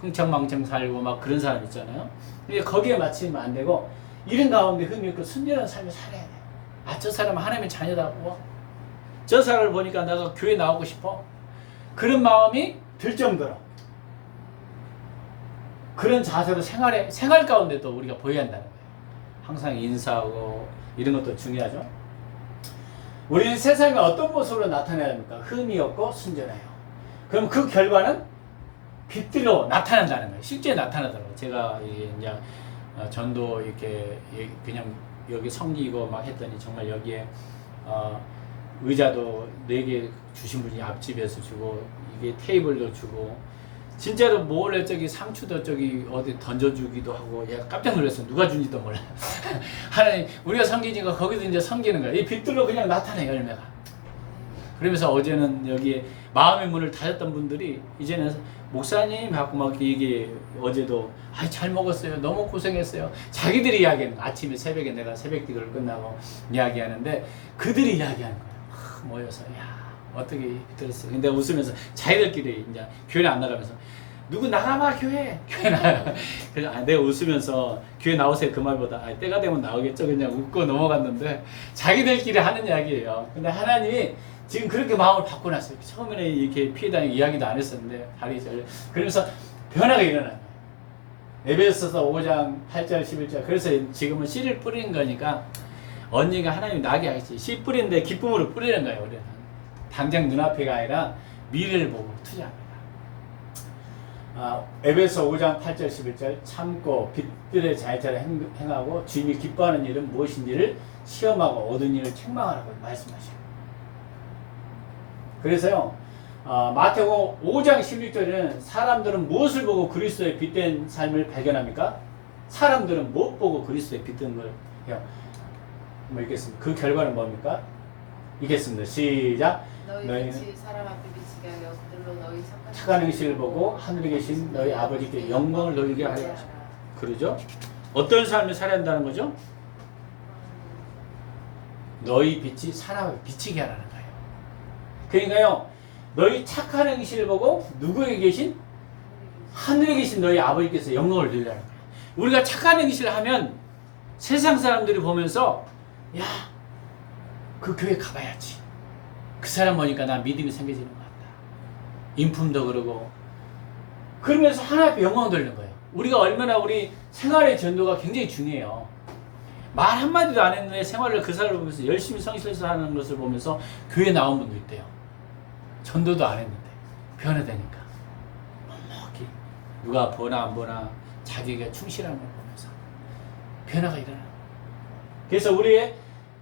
흥청망청 살고 막 그런 사람 있잖아요. 근데 거기에 맞추면 안 되고 이런 가운데 흠이 없고 순전한 삶을 살아야 돼요. 아, 저 사람은 하나님의 자녀다고. 저 사람을 보니까 내가 교회 나오고 싶어. 그런 마음이 들 정도로 그런 자세로 생활 가운데도 우리가 보여야 한다는 거예요. 항상 인사하고 이런 것도 중요하죠. 우리는 세상에 어떤 모습으로 나타내야 합니까? 흠이 없고 순전해요. 그럼 그 결과는 빛들로 나타난다는 거예요. 실제 나타나더라고요. 제가 이제 전도 이렇게 그냥 여기 섬기고 막 했더니 정말 여기에 의자도 4개 주신 분이 앞집에서 주고 이게 테이블도 주고 진짜로 몰래 저기 상추도 저기 어디 던져주기도 하고 얘가 깜짝 놀랐어. 누가 준지도 몰라. 하나님 우리가 섬기니까 거기도 이제 섬기는 거야. 이 빛들로 그냥 나타내 열매가. 그러면서 어제는 여기 마음의 문을 닫았던 분들이 이제는 목사님 하고 막 이게 어제도 잘 먹었어요. 너무 고생했어요. 자기들이 이야기하는 거야. 아침에 새벽에 내가 새벽 기도를 끝나고 이야기하는데 그들이 이야기하는 거야. 모여서 어떻게 들었어요. 근데 웃으면서 자기들끼리 이제 교회 안 나가면서 누구 나가봐 교회 나가. 그래서 내가 웃으면서 교회 나오세요 그 말보다 때가 되면 나오겠죠 그냥 웃고 넘어갔는데 자기들끼리 하는 이야기예요. 근데 하나님이 지금 그렇게 마음을 바꿔놨어요. 처음에는 이렇게 피해다니고 이야기도 안 했었는데 그러면서 변화가 일어나요. 에베소서 5장 8절 11절. 그래서 지금은 씨를 뿌리는 거니까 언니가 하나님 나게 하겠지. 씨 뿌리는데 기쁨으로 뿌리는 거예요. 우리는 당장 눈앞에가 아니라 미래를 보고 투자합니다. 에베소 5장 8절 11절. 참고 빛들의 자유처럼 행하고 주님이 기뻐하는 일은 무엇인지를 시험하고 얻은 일을 책망하라고 말씀하시고. 그래서요 마태복음 5장 16절에는 사람들은 무엇을 보고 그리스도의 빛된 삶을 발견합니까? 사람들은 무엇 보고 그리스도의 빛된 걸 해요? 뭐 읽겠습니다. 그 결과는 뭡니까? 읽겠습니다. 시작. 너희 너희는 빛이 사람 앞에 비치게 하여 그들로 너희 착한 행실을 보고 하늘에 계신 너희 아버지께 영광을 돌리게 하려 하시고. 그러죠? 어떤 삶을 살아야 한다는 거죠? 너희 빛이 사람 앞에 비치게 하라는 거예요. 그러니까요, 너희 착한 행실을 보고 누구에게 계신? 하늘에 계신 너희 아버지께서 영광을 돌리라는 거예요. 우리가 착한 행실을 하면 세상 사람들이 보면서 야, 그 교회 가봐야지. 그 사람 보니까 나 믿음이 생겨지는 것 같다. 인품도 그러고. 그러면서 하나님 앞에 영광 돌리는 거예요. 우리가 얼마나 우리 생활의 전도가 굉장히 중요해요. 말 한마디도 안 했는데 생활을 그 사람을 보면서 열심히 성실해서 하는 것을 보면서 교회 나온 분도 있대요. 전도도 안 했는데 변화되니까 넉넉히 누가 보나 안 보나 자기가 충실한 걸 보면서 변화가 일어나요. 그래서 우리의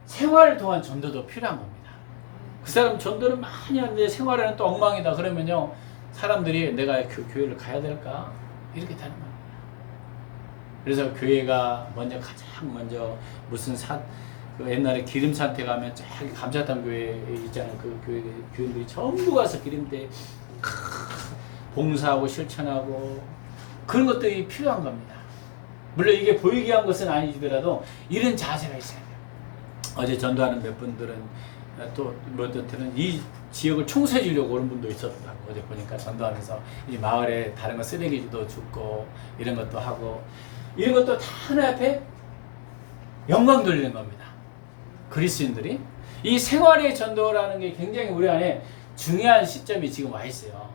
생활을 통한 전도도 필요한 겁니다. 그 사람 전도를 많이 하는데 생활에는 또 엉망이다 그러면요, 사람들이 내가 그 교회를 가야 될까 이렇게 되는 겁니다. 그래서 교회가 가장 먼저 무슨 그 옛날에 기름산태 가면 저기 감자탕 교회 있잖아요. 그 교인들이 전부 가서 기름때 봉사하고 실천하고 그런 것들이 필요한 겁니다. 물론 이게 보이게 한 것은 아니더라도 이런 자세가 있어야 돼요. 어제 전도하는 몇 분들은 또 뭐들은 이 지역을 청소해 주려고 오는 분도 있었다고 어제 보니까 전도하면서 이 마을에 다른 거 쓰레기도 줍고 이런 것도 하고 이런 것도 다 하나님 앞에 영광 돌리는 겁니다. 그리스도인들이 이 생활의 전도라는 게 굉장히 우리 안에 중요한 시점이 지금 와 있어요.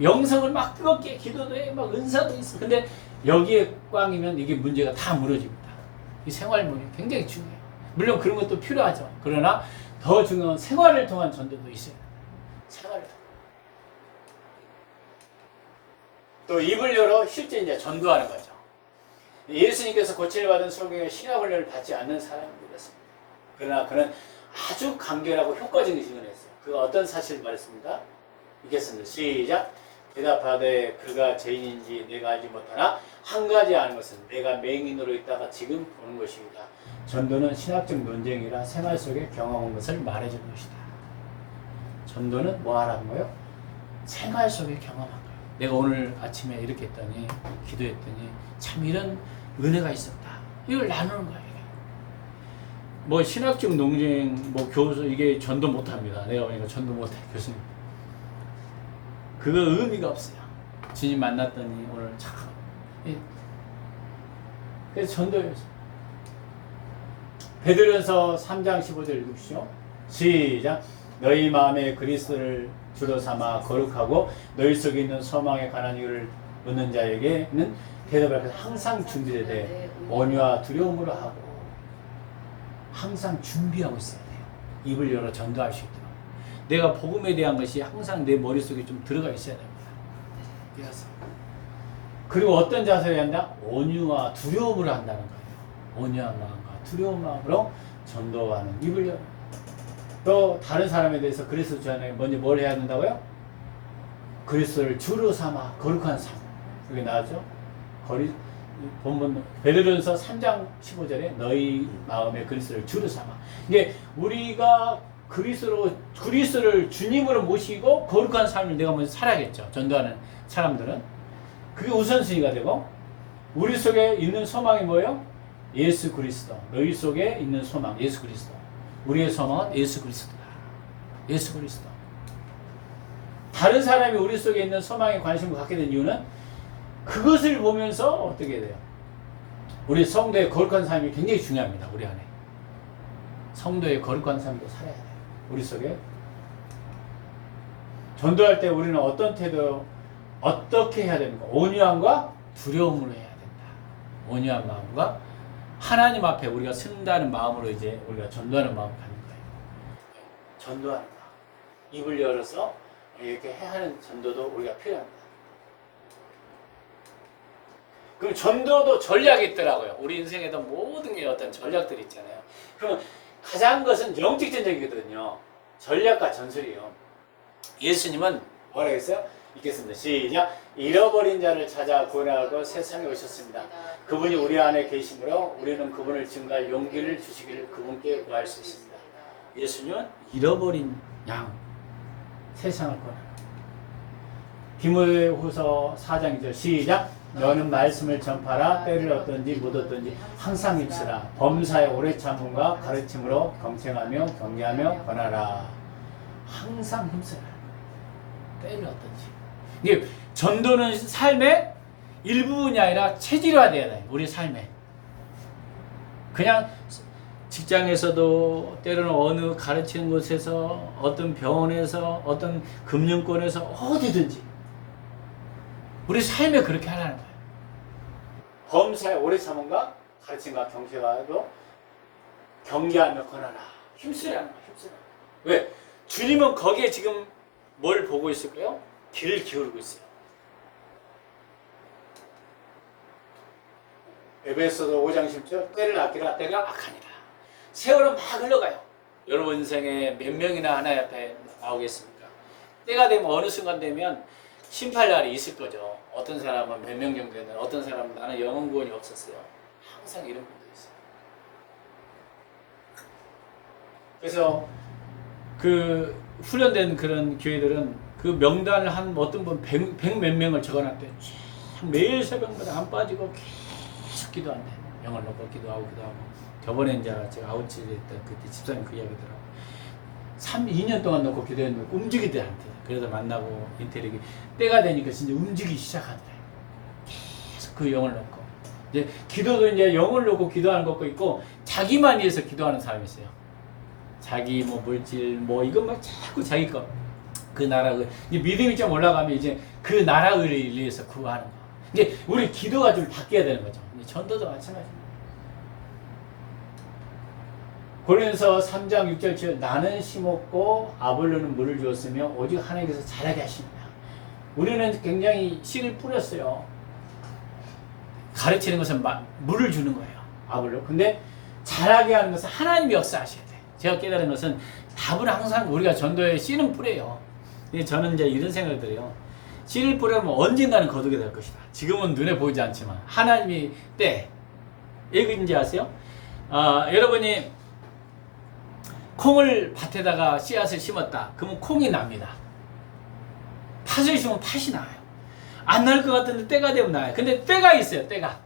영성을 막 뜨겁게 기도도 해, 막 은사도 있어. 근데 여기에 꽝이면 이게 문제가 다 무너집니다. 이 생활문이 굉장히 중요해요. 물론 그런 것도 필요하죠. 그러나 더 중요한 생활을 통한 전도도 있어요. 생활을 통한. 또 입을 열어 실제 이제 전도하는 거죠. 예수님께서 고침을 받은 소경의 신학훈련을 받지 않는 사람이었습니다. 그러나 그는 아주 간결하고 효과적인 증언을 했어요. 그가 어떤 사실을 말했습니까? 읽겠습니다. 시작. 대답하되 그가 죄인인지 내가 알지 못하나 한 가지 아는 것은 내가 맹인으로 있다가 지금 보는 것입니다. 전도는 신학적 논쟁이라 생활 속에 경험한 것을 말해주는 것이다. 전도는 뭐 하라는 거예요? 생활 속에 경험한 거예요. 내가 오늘 아침에 이렇게 했더니 기도했더니 참 이런 은혜가 있었다. 이걸 나누는 거예요. 뭐 신학적 논쟁, 뭐 교수 이게 전도 못합니다. 내가 보니까 전도 못해 교수님. 그거 의미가 없어요. 주님 만났더니 오늘 참. 그래서 전도예요. 베드로전서 3장 15절 읽으시죠. 시작. 너희 마음에 그리스도를 주로 삼아 거룩하고 너희 속에 있는 소망에 관한 이유를 묻는 자에게는 대답할 때 항상 준비되되 온유와 두려움으로 하고 항상 준비하고 있어야 돼요. 입을 열어 전도할 수 있도록. 내가 복음에 대한 것이 항상 내 머릿속에 좀 들어가 있어야 됩니다. 그래서 그리고 어떤 자세를 한다? 온유와 두려움으로 한다는 거예요. 온유한 마음과 두려운 마음으로 전도하는 입을 열어. 또 다른 사람에 대해서 그리스도 전에 먼저 뭘 해야 된다고요? 그리스도를 주로 삼아 거룩한 삶. 여기 나왔죠? 본문 베드로전서 3장 15절에 너희 마음에 그리스도를 주로 삼아. 이게 우리가 그리스도를 주님으로 모시고 거룩한 삶을 내가 먼저 살아야겠죠. 전도하는 사람들은 그게 우선순위가 되고 우리 속에 있는 소망이 뭐예요? 예수 그리스도. 너희 속에 있는 소망 예수 그리스도. 우리의 소망은 예수 그리스도다. 예수 그리스도. 다른 사람이 우리 속에 있는 소망에 관심을 갖게 된 이유는 그것을 보면서 어떻게 돼요? 우리 성도의 거룩한 삶이 굉장히 중요합니다. 우리 안에. 성도의 거룩한 삶도 살아야 돼요. 우리 속에. 전도할 때 우리는 어떤 태도, 어떻게 해야 됩니까? 온유함과 두려움으로 해야 된다. 온유한 마음과 하나님 앞에 우리가 쓴다는 마음으로 이제 우리가 전도하는 마음을 갖는 거예요. 전도하는 마음. 입을 열어서 이렇게 해야 하는 전도도 우리가 필요합니다. 그럼 전도도 전략이 있더라고요. 우리 인생에도 모든 게 어떤 전략들이 있잖아요. 그러면 가장 것은 영적 전쟁이거든요. 전략과 전술이에요. 예수님은 뭐라 했어요? 읽겠습니다. 시작. 잃어버린 자를 찾아 구원하고 세상에 오셨습니다. 그분이 우리 안에 계시므로 우리는 그분을 증거할 용기를 주시기를 그분께 구할 수 있습니다. 예수님은 잃어버린 양, 세상을 권하라. 디모데후서 4장 2절 시작. 너는 말씀을 전파라. 때를 얻든지 못 얻든지 항상 힘쓰라. 범사에 오래 참음과 가르침으로 경쟁하며 경계하며 권하라. 항상 힘쓰라. 때를 얻든지. 이게 전도는 삶의 일부분이 아니라 체질화돼야 돼. 우리 삶에. 그냥 직장에서도 때로는 어느 가르치는 곳에서 어떤 병원에서 어떤 금융권에서 어디든지 우리 삶에 그렇게 하라는 거예요. 범사에 오래 참음과 가르침과 경계하도 경계하며 권하라. 힘쓰라는 거예요. 힘쓰라. 왜? 주님은 거기에 지금 뭘 보고 있을까요? 귀를 기울이고 있어요. 에베소서 5장 10절 때를 아끼라. 때가 악하니라. 세월은 막 흘러가요. 여러분 인생에 몇 명이나 하나님 앞에 나오겠습니까? 때가 되면 어느 순간 되면 심판날이 있을 거죠. 어떤 사람은 몇 명 정도 되는, 어떤 사람은 나는 영혼 구원이 없었어요. 항상 이런 분들이 있어요. 그래서 그 훈련된 그런 교회들은 그 명단을 한 어떤 분 100 몇 명을 적어놨대요. 매일 새벽마다 안 빠지고 계속 기도한대. 영을 놓고 기도하고. 저번에 이제 제가 아웃치를 했던 그때 집사님 그 이야기더라고. 2년 동안 놓고 기도했는데 움직이지 않대. 그래서 만나고 인테리기 때가 되니까 진짜 움직이기 시작하더래요. 계속 그 영을 놓고. 이제 기도도 이제 영을 놓고 기도하는 것도 있고 자기만 위해서 기도하는 사람이 있어요. 자기 뭐 물질 뭐 이것만 자꾸 자기 거. 그 나라 이제 믿음이 좀 올라가면 이제 그 나라를 위해서 구하는 거. 이제 우리 기도가 좀 바뀌어야 되는 거죠. 전도도 마찬가지입니다. 고린도서 3장 6절 7 나는 심었고 아볼로는 물을 주었으며 오직 하나님께서 자라게 하십니다. 우리는 굉장히 씨를 뿌렸어요. 가르치는 것은 물을 주는 거예요. 아볼로. 근데 자라게 하는 것은 하나님이 역사하셔야 돼. 제가 깨달은 것은 답은 항상 우리가 전도에 씨는 뿌려요. 근데 저는 이제 이런 생각을 들어요. 씨를 뿌리면 언젠가는 거두게 될 것이다. 지금은 눈에 보이지 않지만 하나님이 때 얘기인지 아세요? 여러분이 콩을 밭에다가 씨앗을 심었다. 그러면 콩이 납니다. 팥을 심으면 팥이 나와요. 안 날 것 같은데 때가 되면 나와요. 근데 때가 있어요. 때가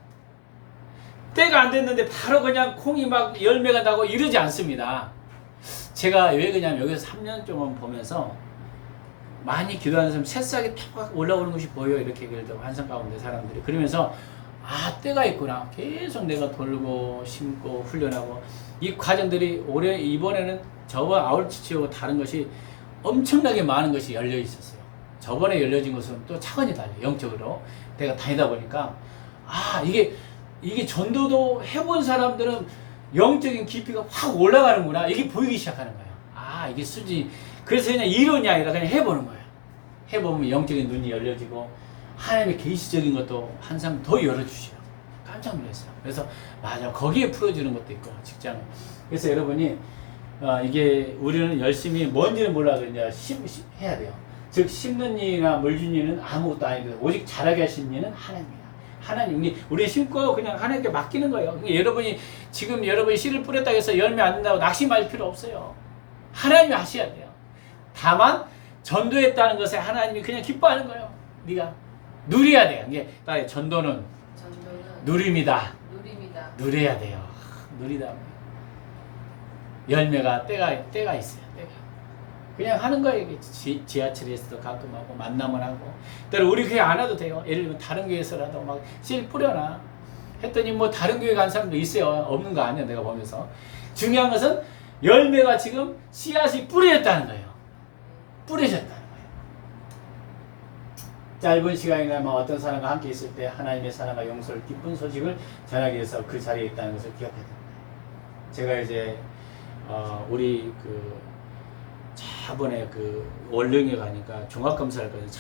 안 됐는데 바로 그냥 콩이 막 열매가 나고 이러지 않습니다. 제가 왜 그러냐면 여기서 3년 동안 보면서 많이 기도하는 사람 새싹이 탁 올라오는 것이 보여요. 이렇게 얘기를 하고 환상 가운데 사람들이. 그러면서 때가 있구나. 계속 내가 돌고 심고 훈련하고 이 과정들이 이번에는 저번 아울치치하고 다른 것이 엄청나게 많은 것이 열려 있었어요. 저번에 열려진 것은 또 차원이 달라요. 영적으로 내가 다니다 보니까 이게 전도도 해본 사람들은 영적인 깊이가 확 올라가는구나. 이게 보이기 시작하는 거예요. 이게 수지. 그래서 그냥 이론이 아니라 그냥 해보는 거예요. 해보면 영적인 눈이 열려지고 하나님의 계시적인 것도 항상 더 열어주시고 깜짝 놀랐어요. 그래서 맞아, 거기에 풀어주는 것도 있고 직장에. 그래서 여러분이 이게 우리는 열심히 뭔지는 몰라도 이제 해야 돼요. 즉 심는 이나 물 주는 이는 아무것도 아니고 오직 자라게 하시는 이는 하나님이다. 하나님, 우리 심고 그냥 하나님께 맡기는 거예요. 그러니까 여러분이 지금 여러분이 씨를 뿌렸다고 해서 열매 안 된다고 낙심할 필요 없어요. 하나님이 하셔야 돼요. 다만 전도했다는 것에 하나님이 그냥 기뻐하는 거예요. 네가 누려야 돼요. 이게 전도는 누림이다. 누려야 돼요. 누리다. 열매가 때가 있어요. 때가. 그냥 하는 거예요. 지하철에서도 가끔 하고 만나면 하고. 때로 우리 교회 안 와도 돼요. 예를 들면 다른 교회에서라도 막 씨 뿌려놔. 했더니 뭐 다른 교회 간 사람도 있어요. 없는 거 아니야. 내가 보면서. 중요한 것은 열매가 지금 씨앗이 뿌려졌다는 거예요. 뿌려졌다는 거예요. 짧은 시간이나마 어떤 사람과 함께 있을 때 하나님의 사랑과 용서를 기쁜 소식을 전하기 위해서 그 자리에 있다는 것을 기억해야 됩니다. 제가 이제 우리 저번에 원령에 가니까 종합검사를 했거든요.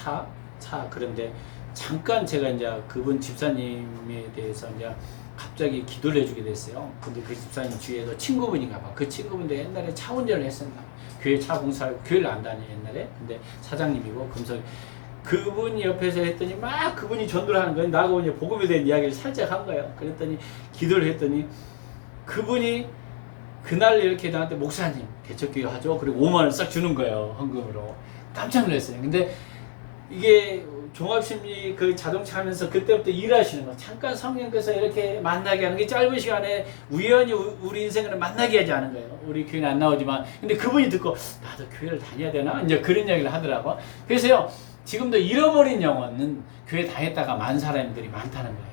차 그런데 잠깐 제가 이제 그분 집사님에 대해서 이제 갑자기 기도를 해주게 됐어요. 근데 그 집사님 주위에도 친구분인가 봐. 그 친구분도 옛날에 차 운전을 했었나 봐. 교회 차 공사를 교회를 안 다녀 옛날에. 근데 사장님이고 금속 그분 옆에서 했더니 막 그분이 전도를 하는 거예요. 나하고 이제 복음에 대한 이야기를 살짝 한 거예요. 그랬더니 기도를 했더니 그분이 그날 이렇게 나한테 목사님 개척교회 하죠. 그리고 5만 원 싹 주는 거예요. 헌금으로. 깜짝 놀랐어요. 근데 이게 종합심리 그 자동차 하면서 그때부터 일하시는 거. 잠깐 성령께서 이렇게 만나게 하는 게 짧은 시간에 우연히 우리 인생을 만나게 하지 않은 거예요. 우리 교회는 안 나오지만. 근데 그분이 듣고 나도 교회를 다녀야 되나? 이제 그런 이야기를 하더라고. 그래서요. 지금도 잃어버린 영혼은 교회 다녔다가 만 사람들이 많다는 거예요.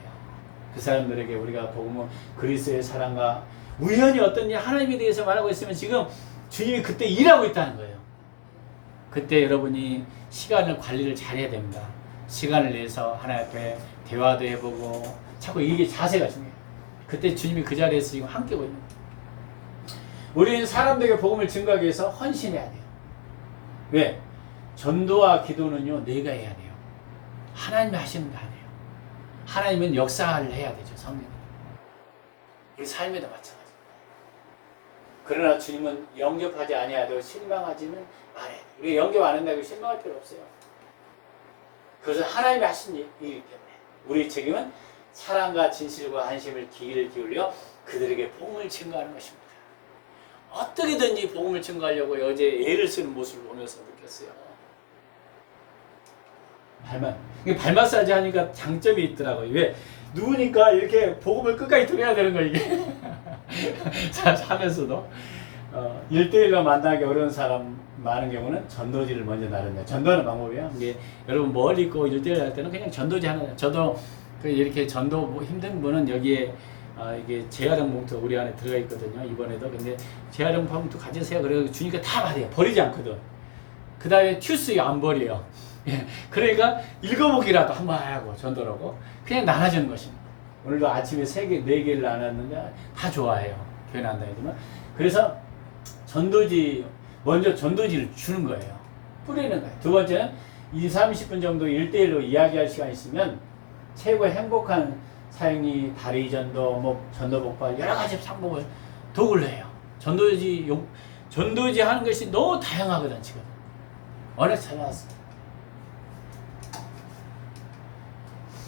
그 사람들에게 우리가 복음은 그리스도의 사랑과 우연히 어떤 일 하나님에 대해서 말하고 있으면 지금 주님이 그때 일하고 있다는 거예요. 그때 여러분이 시간을 관리를 잘해야 됩니다. 시간을 내서 하나님 앞에 대화도 해보고 자꾸 이게 자세가 중요해요. 그때 주님이 그 자리에서 지금 함께 보고 있는 거예요. 우리는 사람들에게 복음을 증거하기 위해서 헌신해야 돼요. 왜? 전도와 기도는요 내가 해야 돼요. 하나님이 하시는 거 아니에요. 하나님은 역사를 해야 되죠. 성령. 우리 삶에도 마찬가지입니다. 그러나 주님은 영접하지 아니하도 실망하지는 말아야 돼요. 우리가 영접 안 한다고 실망할 필요 없어요. 그것은 하나님이 하신 일이기 때문에 우리 책임은 사랑과 진실과 안심을 귀를 기울여 그들에게 복음을 증거하는 것입니다. 어떻게든지 복음을 증거하려고 어제 애를 쓰는 모습을 보면서 느꼈어요. 발마사지 하니까 장점이 있더라고요. 왜? 누우니까 이렇게 복음을 끝까지 들어야 되는 거예요, 이게. 하면서도. 1대1로 만나기 어려운 사람 많은 경우는 전도지를 먼저 나른다. 전도하는 방법이에요. 이게 여러분 멀리 있고 1대1 할 때는 그냥 전도지 하나. 저도 이렇게 전도 힘든 분은 여기에 이게 재활용 봉투 우리 안에 들어가 있거든요. 이번에도. 근데 재활용 봉투 가지세요. 그래서 주니까 다 받아요. 버리지 않거든. 그 다음에 튜스 안 버려요. 그러니까 읽어보기라도 한번 하고 전도라고 그냥 나눠주는 것입니다. 오늘도 아침에 3개, 4개를 나눴는데 다 좋아해요. 교회 난다지만 그래서 전도지 먼저 전도지를 주는 거예요. 뿌리는 거예요. 두 번째는 20-30분 정도 1대1로 이야기할 시간이 있으면 최고의 행복한 사역이 다리 전도, 뭐 전도 복발 여러 가지 상복을 도구를 해요. 전도지 하는 것이 너무 다양하거든 지금. 워낙 잘 나왔어요.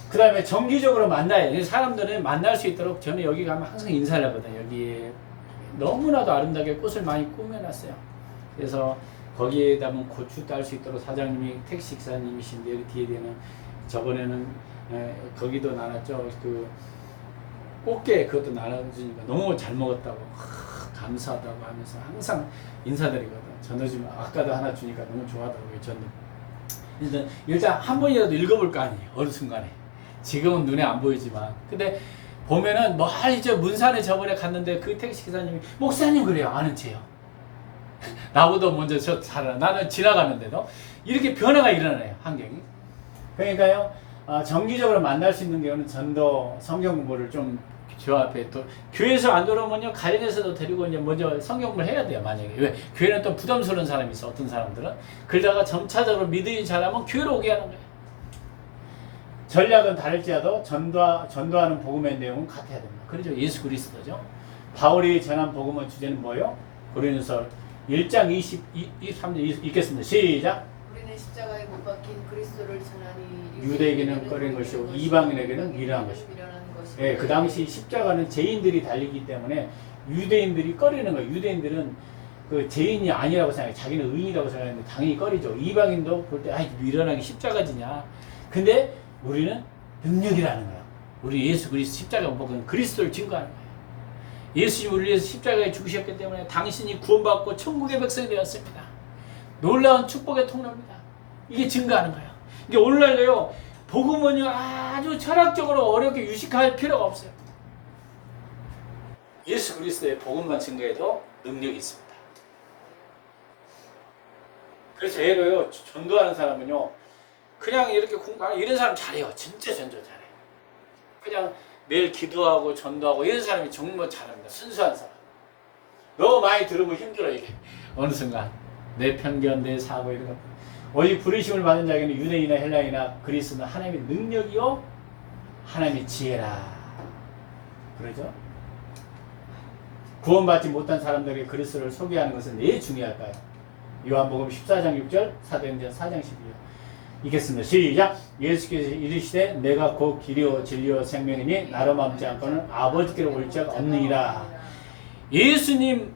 그 다음에 정기적으로 만나요. 사람들은 만날 수 있도록 저는 여기 가면 항상 인사를 하거든요. 여기에 너무나도 아름답게 꽃을 많이 꾸며놨어요. 그래서 거기에다 고추 딸 수 있도록 사장님이 택시 기사님이신데 여기 뒤에 되는 저번에는 거기도 나눴죠. 그 꽃게 그것도 나눠주니까 너무 잘 먹었다고 감사하다고 하면서 항상 인사드리거든. 전도 좀 아까도 하나 주니까 너무 좋아하더라고요. 전도. 일단 한 번이라도 읽어볼 거 아니에요. 어느 순간에. 지금은 눈에 안 보이지만. 근데 보면은 멀리 저 문산에 저번에 갔는데 그 택시 기사님이 목사님 그래요. 아는 체요. 나보다 먼저 저 살아. 나는 지나가는데도 이렇게 변화가 일어나요. 환경이. 그러니까요. 정기적으로 만날 수 있는 경우는 전도 성경 공부를 좀 저 앞에 또 교회에서 안 돌아오면요 가정에서도 데리고 이제 먼저 성경 공부를 해야 돼요. 만약에 왜 교회는 또 부담스러운 사람이 있어. 어떤 사람들은 그러다가 점차적으로 믿음이 자라면 교회로 오게 하는 거예요. 전략은 다를지라도 전도하는 복음의 내용은 같아야 됩니다. 그렇죠. 예수 그리스도죠. 바울이 전한 복음의 주제는 뭐예요? 고린도서 1장 23절 읽겠습니다. 시작. 우리는 십자가에 못 박힌 그리스도를 전하니 유대에게는 꺼린 것이고 이방인에게는 미련한 것이고. 예, 그 당시 십자가는 죄인들이 달리기 때문에 유대인들이 꺼리는 거예요. 유대인들은 그 죄인이 아니라고 생각해요. 자기는 의인이라고 생각하는데 당연히 꺼리죠. 이방인도 볼 때 아이 미련하게 십자가지냐. 근데 우리는 능력이라는 거예요. 우리 예수 그리스도 십자가 못 박은 그리스도를 증거하는 거예요. 예수님이 우리를 위해서 십자가에 죽으셨기 때문에 당신이 구원받고 천국의 백성이 되었습니다. 놀라운 축복의 통로입니다. 이게 증거하는 거예요. 이게 오늘날도요. 복음은요 아주 철학적으로 어렵게 유식할 필요가 없어요. 예수 그리스도의 복음만 증거해도 능력이 있습니다. 그래서 예로요 전도하는 사람은요 그냥 이렇게 이런 사람 잘해요. 진짜 전도 잘해요. 그냥 매일 기도하고 전도하고 이런 사람이 정말 잘합니다. 순수한 사람. 너무 많이 들으면 힘들어 이게. 어느 순간 내 편견, 내 사고 이런 것들. 오직 부르심을 받은 자에게는 유대인이나 헬라인이나 그리스도는 하나님의 능력이요 하나님의 지혜라. 그러죠? 구원받지 못한 사람들에게 그리스도를 소개하는 것은 왜 중요할까요? 요한복음 14장 6절, 사도행전 4장 12절. 읽겠습니다. 시작. 예수께서 이르시되 내가 곧 길이요 진리요 생명이니 나로 맘지 않고는 아버지께로 올 적 없느니라. 예수님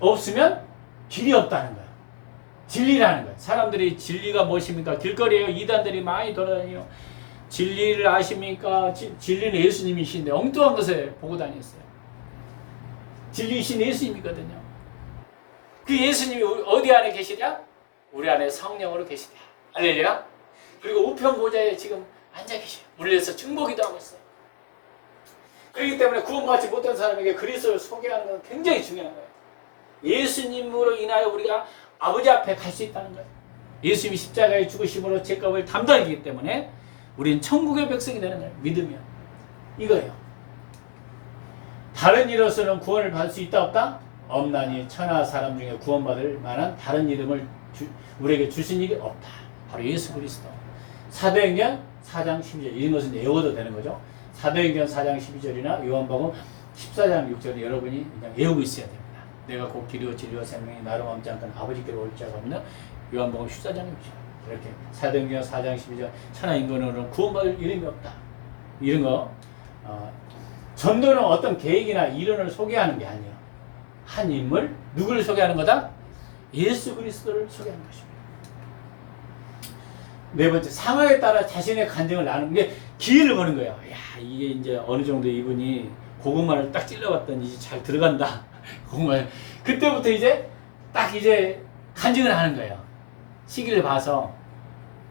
없으면 길이 없다는 거예요. 진리라는 거예요. 사람들이 진리가 무엇입니까? 길거리에 이단들이 많이 돌아다니요. 진리를 아십니까? 진리는 예수님이신데 엉뚱한 것을 보고 다녔어요. 진리이신 예수님이거든요. 그 예수님이 어디 안에 계시냐? 우리 안에 성령으로 계시다. 할렐루야. 그리고 우편 보좌에 지금 앉아 계셔요. 물려서 중보기도 하고 있어요. 그렇기 때문에 구원받지 못한 사람에게 그리스도를 소개하는 건 굉장히 중요한 거예요. 예수님으로 인하여 우리가 아버지 앞에 갈 수 있다는 거예요. 예수님이 십자가에 죽으심으로 죄값을 담당이기 때문에 우리는 천국의 백성이 되는 거예요. 믿으면. 이거예요. 다른 이로서는 구원을 받을 수 있다 없다? 없나니 천하 사람 중에 구원받을 만한 다른 이름을 우리에게 주신 일이 없다. 바로 예수 그리스도. 사도행전 4장 12절 이런 것은 외워도 되는 거죠. 사도행전 4장 12절이나 요한복음 14장 6절은 여러분이 그냥 외우고 있어야 됩니다. 내가 곧 길이요 진리요 생명이 나로 멈지 않고 아버지께로 올 자가 없는 요한복음 14장 6절 이렇게 사도행전 4장 12절 천하 인간으로는 구원받을 이름이 없다. 이런 거 전도는 어떤 계획이나 이론을 소개하는 게 아니에요. 한 인물 누구를 소개하는 거다? 예수 그리스도를 소개하는 것입니다. 네 번째, 상황에 따라 자신의 간증을 나누는 게 기회를 보는 거예요. 야, 이게 이제 어느 정도 이분이 고구마를 딱 찔러봤더니 이제 잘 들어간다. 고구마. 그때부터 이제 딱 이제 간증을 하는 거예요. 시기를 봐서.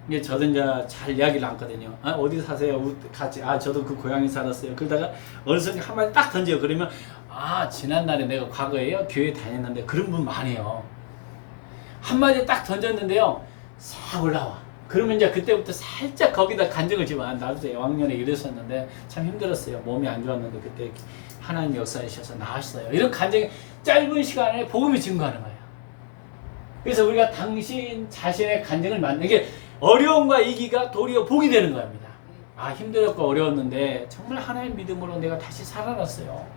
이게 저도 이제 잘 이야기를 않거든요. 아, 어디 사세요? 같이. 아, 저도 그 고향에 살았어요. 그러다가 어느 순간 한마디 딱 던져요. 그러면 아, 지난날에 내가 과거에요. 교회 다녔는데 그런 분 많아요. 한마디 딱 던졌는데요. 싹 올라와. 그러면 이제 그때부터 살짝 거기다 간증을 지면 아, 나도 왕년에 이랬었는데 참 힘들었어요. 몸이 안 좋았는데 그때 하나님 역사하셔서 나았어요. 이런 간증이 짧은 시간에 복음이 증거하는 거예요. 그래서 우리가 당신 자신의 간증을 만드는 게 어려움과 이기가 도리어 복이 되는 겁니다. 아, 힘들었고 어려웠는데 정말 하나님 믿음으로 내가 다시 살아났어요.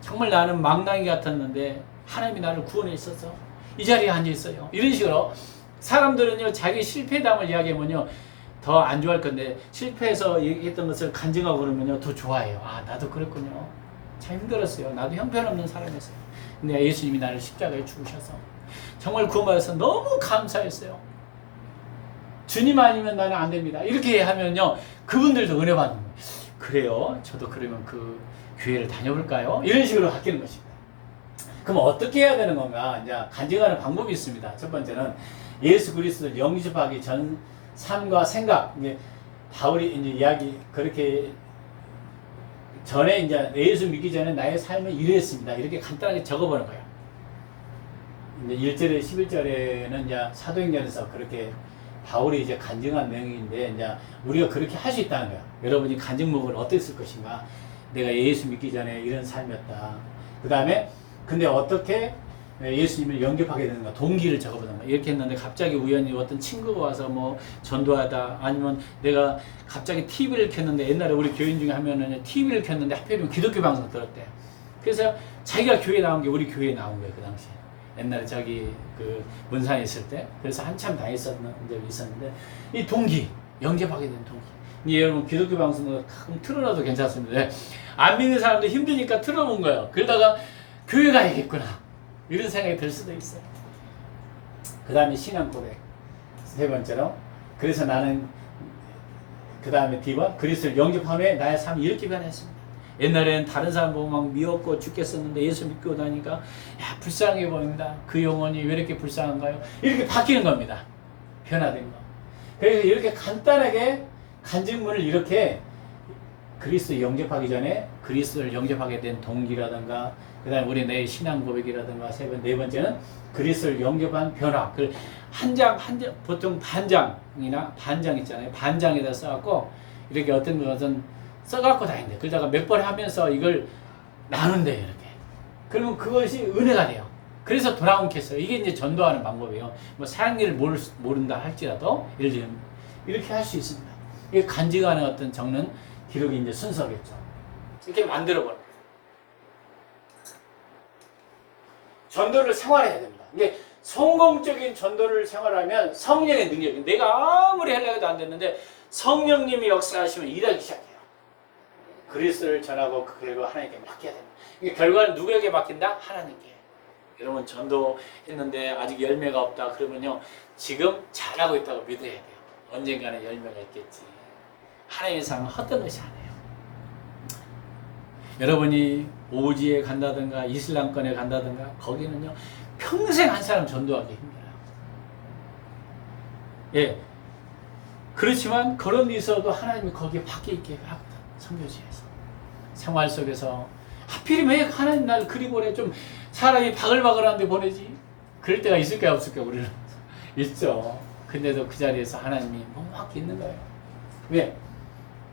정말 나는 망나니 같았는데 하나님이 나를 구원해 있어서 이 자리에 앉아 있어요. 이런 식으로 사람들은요 자기 실패담을 이야기하면요 더 안 좋아할 건데 실패해서 얘기했던 것을 간증하고 그러면요 더 좋아해요. 아, 나도 그랬군요. 참 힘들었어요. 나도 형편없는 사람이었어요. 근데 예수님이 나를 십자가에 죽으셔서 정말 구원받아서 너무 감사했어요. 주님 아니면 나는 안 됩니다. 이렇게 하면요 그분들도 은혜 받는 거예요. 그래요? 저도 그러면 그 교회를 다녀볼까요? 이런 식으로 바뀌는 것입니다. 그럼 어떻게 해야 되는 건가? 이제 간증하는 방법이 있습니다. 첫 번째는 예수 그리스도를 영접하기 전 삶과 생각. 이제 바울이 이제 이야기 그렇게 전에 이제 예수 믿기 전에 나의 삶은 이랬습니다. 이렇게 간단하게 적어보는 거예요. 이제 1절에 11절에는 이제 사도행전에서 그렇게 바울이 이제 간증한 내용인데 이제 우리가 그렇게 할 수 있다는 거예요. 여러분이 간증목을 어땠을 것인가? 내가 예수 믿기 전에 이런 삶이었다. 그 다음에 근데 어떻게 예수님을 영접하게 되는가? 동기를 적어보는 거예요. 이렇게 했는데 갑자기 우연히 어떤 친구가 와서 뭐 전도하다 아니면 내가 갑자기 TV를 켰는데 옛날에 우리 교인 중에 하면은 TV를 켰는데 하필이면 기독교 방송 들었대요. 그래서 자기가 교회 나온 게 우리 교회에 나온 거예요. 그 당시에. 옛날에 자기 그 문산에 있을 때. 그래서 한참 다녔었는 적이 있었는데 이 동기, 영접하게 된 동기. 여러분 기독교 방송을 가끔 틀어놔도 괜찮습니다. 안 믿는 사람도 힘드니까 틀어본 거예요. 그러다가 교회 가야겠구나. 이런 생각이 들 수도 있어요. 그 다음에 신앙 고백. 세 번째로. 그래서 나는 그 다음에 D번. 그리스도를 영접한 후에 나의 삶이 이렇게 변했습니다. 옛날에는 다른 사람 보면 막 미웠고 죽겠었는데 예수 믿고 나니까 야 불쌍해 보인다. 그 영혼이 왜 이렇게 불쌍한가요? 이렇게 바뀌는 겁니다. 변화된 거. 그래서 이렇게 간단하게 간증문을 이렇게 그리스도 영접하기 전에 그리스도를 영접하게 된 동기라든가 그 다음에 우리 내 신앙 고백이라든가 네 번째는 그리스도를 영접한 변화. 한 장, 보통 반장이나 반장 있잖아요. 반장에다 써갖고 이렇게 어떤 것은 써갖고 다닌대. 그러다가 몇 번 하면서 이걸 나눈대, 이렇게. 그러면 그것이 은혜가 돼요. 그래서 돌아온 캐서 이게 이제 전도하는 방법이에요. 뭐 사랑니를 모른다 할지라도 예를 들면 이렇게 할 수 있습니다. 이게 간증하는 어떤 적는 기록이 이제 순서겠죠. 이렇게 만들어 버려. 전도를 생활해야 됩니다. 이게 성공적인 전도를 생활하면 성령의 능력이 내가 아무리 하려고 해도 안 됐는데 성령님이 역사하시면 일하기 시작해요. 그리스도를 전하고 그 결과 하나님께 맡겨야 됩니다. 이게 결과는 누구에게 맡긴다? 하나님께. 여러분 전도했는데 아직 열매가 없다 그러면요 지금 잘하고 있다고 믿어야 돼요. 언젠가는 열매가 있겠지. 하나님의 삶은 헛된 것이 아니에요. 여러분이 오지에 간다든가 이슬람권에 간다든가 거기는요 평생 한 사람 전도하기 힘들어요. 예. 그렇지만 그런 데 있어도 하나님이 거기에 밖에 있게 하거든. 선교지에서 생활 속에서 하필이면 왜 하나님 나를 그리 보내? 좀 사람이 바글바글한 데 보내지. 그럴 때가 있을까요 없을까요? 우리는 있죠. 근데도 그 자리에서 하나님이 멍하게 있는 거예요. 왜?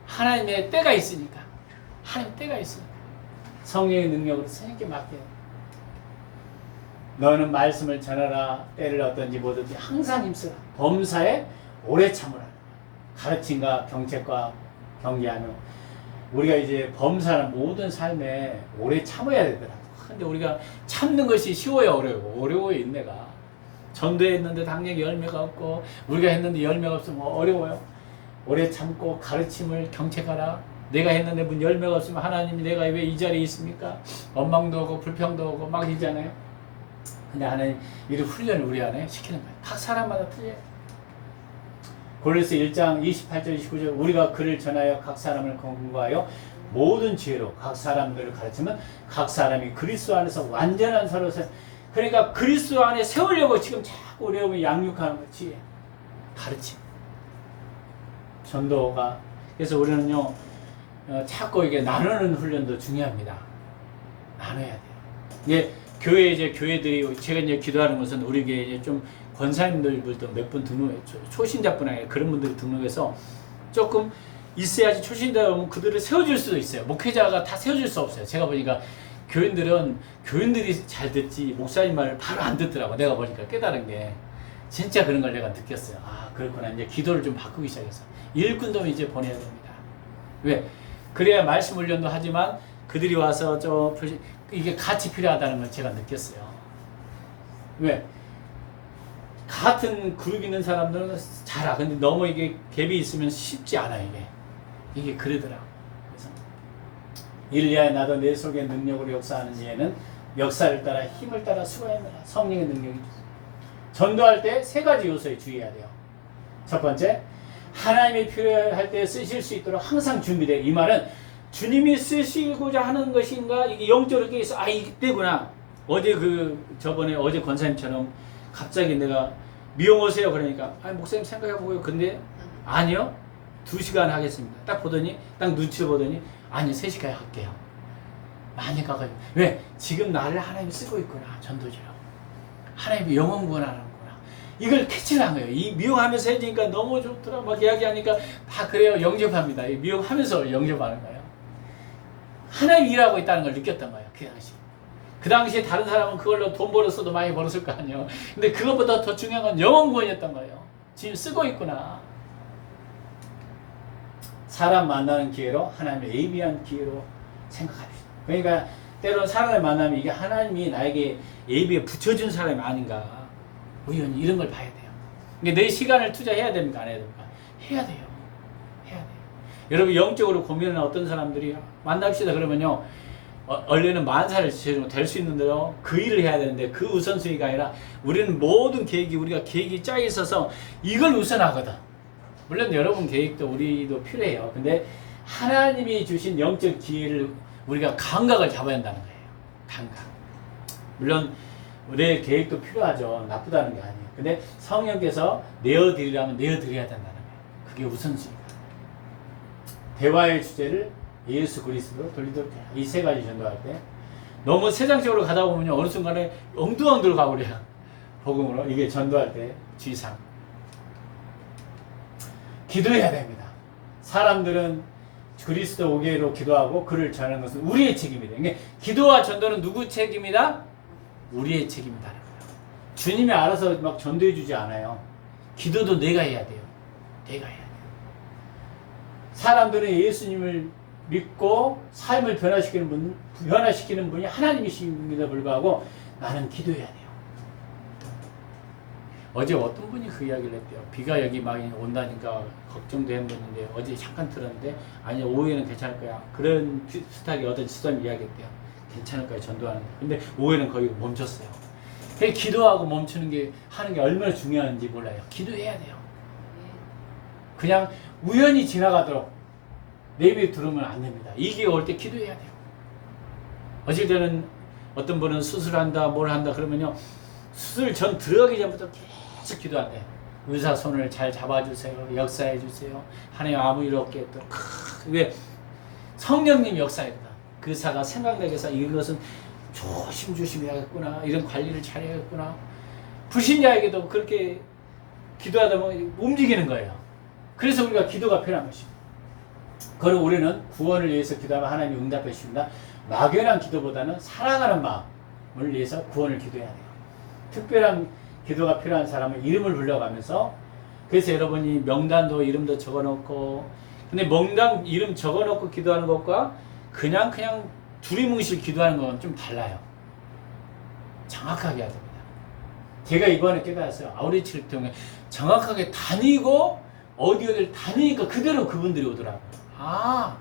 하나님의 때가 있으니까. 하나님 때가 있으니까. 성령의 능력으로 선생님께 맡겨요. 너는 말씀을 전하라. 때를 어떤지 뭐든지 항상 힘쓰라. 범사에 오래 참으라. 가르침과 경책과 경계하며 우리가 이제 범사는 모든 삶에 오래 참아야 되더라고. 근데 우리가 참는 것이 쉬워요, 어려워요? 어려워요, 인내가. 전도했는데 당연히 열매가 없고 우리가 했는데 열매가 없으면 어려워요. 오래 참고 가르침을 경책하라. 내가 했는데 문 열매가 없으면 하나님이 내가 왜 이 자리에 있습니까? 원망도 오고 불평도 오고 막 이잖아요. 근데 하나님 이런 훈련을 우리 안에 시키는 거예요. 각 사람마다 틀려요. 고린도서 1장 28절 29절 우리가 그를 전하여 각 사람을 공부하여 모든 지혜로 각 사람들을 가르치면 각 사람이 그리스도 안에서 완전한 서로 그러니까 그리스도 안에 세우려고 지금 자꾸 어려움을 양육하는 거 지혜 가르침 전도가 그래서 우리는요 자꾸 이게 나누는 훈련도 중요합니다. 나눠야 돼요. 이게 교회 이제 교회들이 제가 이제 기도하는 것은 우리 교회 이제 좀 권사님들도 몇 분 등록해 초신자뿐 아니라 그런 분들 등록해서 조금 있어야지 초신자 오면 그들을 세워줄 수도 있어요. 목회자가 다 세워줄 수 없어요. 제가 보니까 교인들이 잘 듣지 목사님 말을 바로 안 듣더라고. 내가 보니까 깨달은 게 진짜 그런 걸 내가 느꼈어요. 아 그렇구나. 이제 기도를 좀 바꾸기 시작했어. 일꾼도 이제 보내야 됩니다. 왜? 그래야 말씀 훈련도 하지만 그들이 와서 이게 같이 필요하다는 걸 제가 느꼈어요. 왜? 같은 그룹 있는 사람들은 잘하. 근데 너무 이게 갭이 있으면 쉽지 않아 이게 그러더라고. 그래서 일리야의 나도 내 속에 능력으로 역사하는 이에는 역사를 따라 힘을 따라 수고하느라 성령의 능력이 전도할 때 세 가지 요소에 주의해야 돼요. 첫 번째, 하나님이 필요할 때 쓰실 수 있도록 항상 준비돼. 이 말은 주님이 쓰시고자 하는 것인가 이게 영적으로 깨서 이때구나. 저번에 어제 권사님처럼 갑자기 내가 미용 오세요 그러니까 목사님 생각해보고요. 근데 아니요 2시간 하겠습니다. 딱 보더니 딱 눈치를 보더니 아니 3시간 할게요. 많이 가가지고 왜? 지금 나를 하나님이 쓰고 있구나. 전도지로 하나님이 영혼 구원하는구나. 이걸 캐치를 한 거예요. 이 미용하면서 해주니까 너무 좋더라 막 이야기하니까 다 그래요. 영접합니다. 이 미용하면서 영접하는 거예요. 하나님 일하고 있다는 걸 느꼈던 거예요. 그 당시에 다른 사람은 그걸로 돈 벌었어도 많이 벌었을 거 아니에요. 근데 그것보다 더 중요한 건 영혼 구원이었던 거예요. 지금 쓰고 있구나. 사람 만나는 기회로 하나님의 예비한 기회로 생각합시다. 그러니까 때로는 사람을 만나면 이게 하나님이 나에게 예비에 붙여준 사람이 아닌가. 우연히 이런 걸 봐야 돼요. 내 시간을 투자해야 됩니까? 안 해야 됩니까? 해야 돼요. 해야 돼요. 여러분 영적으로 고민하는 어떤 사람들이 만납시다 그러면요. 원래는 만사를 될 수 있는데요. 그 일을 해야 되는데 그 우선순위가 아니라 우리는 모든 우리가 계획이 짜 있어서 이걸 우선하거든. 물론 여러분 계획도 우리도 필요해요. 근데 하나님이 주신 영적 기회를 우리가 감각을 잡아야 한다는 거예요. 감각. 물론 우리의 계획도 필요하죠. 나쁘다는 게 아니에요. 근데 성령께서 내어드리라면 내어드려야 된다는 거예요. 그게 우선순위가. 대화의 주제를 예수 그리스도로 돌리도록 해요. 이 세 가지 전도할 때 너무 세상적으로 가다 보면 어느 순간에 엉뚱한 가고 그래요. 복음으로 이게 전도할 때 주의사항. 기도해야 됩니다. 사람들은 그리스도 오게로 기도하고 그를 전하는 것은 우리의 책임이다. 그러니까 기도와 전도는 누구 책임이다? 우리의 책임이다. 주님이 알아서 막 전도해 주지 않아요. 기도도 내가 해야 돼요. 내가 해야 돼요. 사람들은 예수님을 믿고 삶을 변화시키는 분이 하나님이심에도 불구하고 나는 기도해야 돼요. 어제 어떤 분이 그 이야기를 했대요. 비가 여기 많이 온다니까 걱정도 했는데 어제 잠깐 들었는데 아니 오후에는 괜찮을 거야. 그런 스타일이 어떤 지도자님 이야기했대요. 괜찮을 거야 전도하는. 근데 오후에는 거의 멈췄어요. 기도하고 멈추는 게 하는 게 얼마나 중요한지 몰라요. 기도해야 돼요. 그냥 우연히 지나가도록 내비 들으면 안 됩니다. 이게 올 때 기도해야 돼요. 어쩔 때는 어떤 분은 수술한다 뭘 한다 그러면요. 수술 전 들어가기 전부터 계속 기도한대요. 의사 손을 잘 잡아주세요. 역사해 주세요. 하나님 아무 일 없게 또 왜 성령님 역사했다. 그 의사가 생각나게 해서 이것은 조심조심해야겠구나. 이런 관리를 잘해야겠구나. 불신자에게도 그렇게 기도하다 보면 움직이는 거예요. 그래서 우리가 기도가 필요한 것입니다. 그리고 우리는 구원을 위해서 기도하면 하나님이 응답해 주십니다. 막연한 기도보다는 사랑하는 마음을 위해서 구원을 기도해야 돼요. 특별한 기도가 필요한 사람은 이름을 불러가면서 그래서 여러분이 명단도 이름도 적어놓고 근데 명단 이름 적어놓고 기도하는 것과 그냥 두리뭉실 기도하는 건 좀 달라요. 정확하게 해야 됩니다. 제가 이번에 깨달았어요. 아우리치를 통해 정확하게 다니고 어디를 다니니까 그대로 그분들이 오더라고요. 아,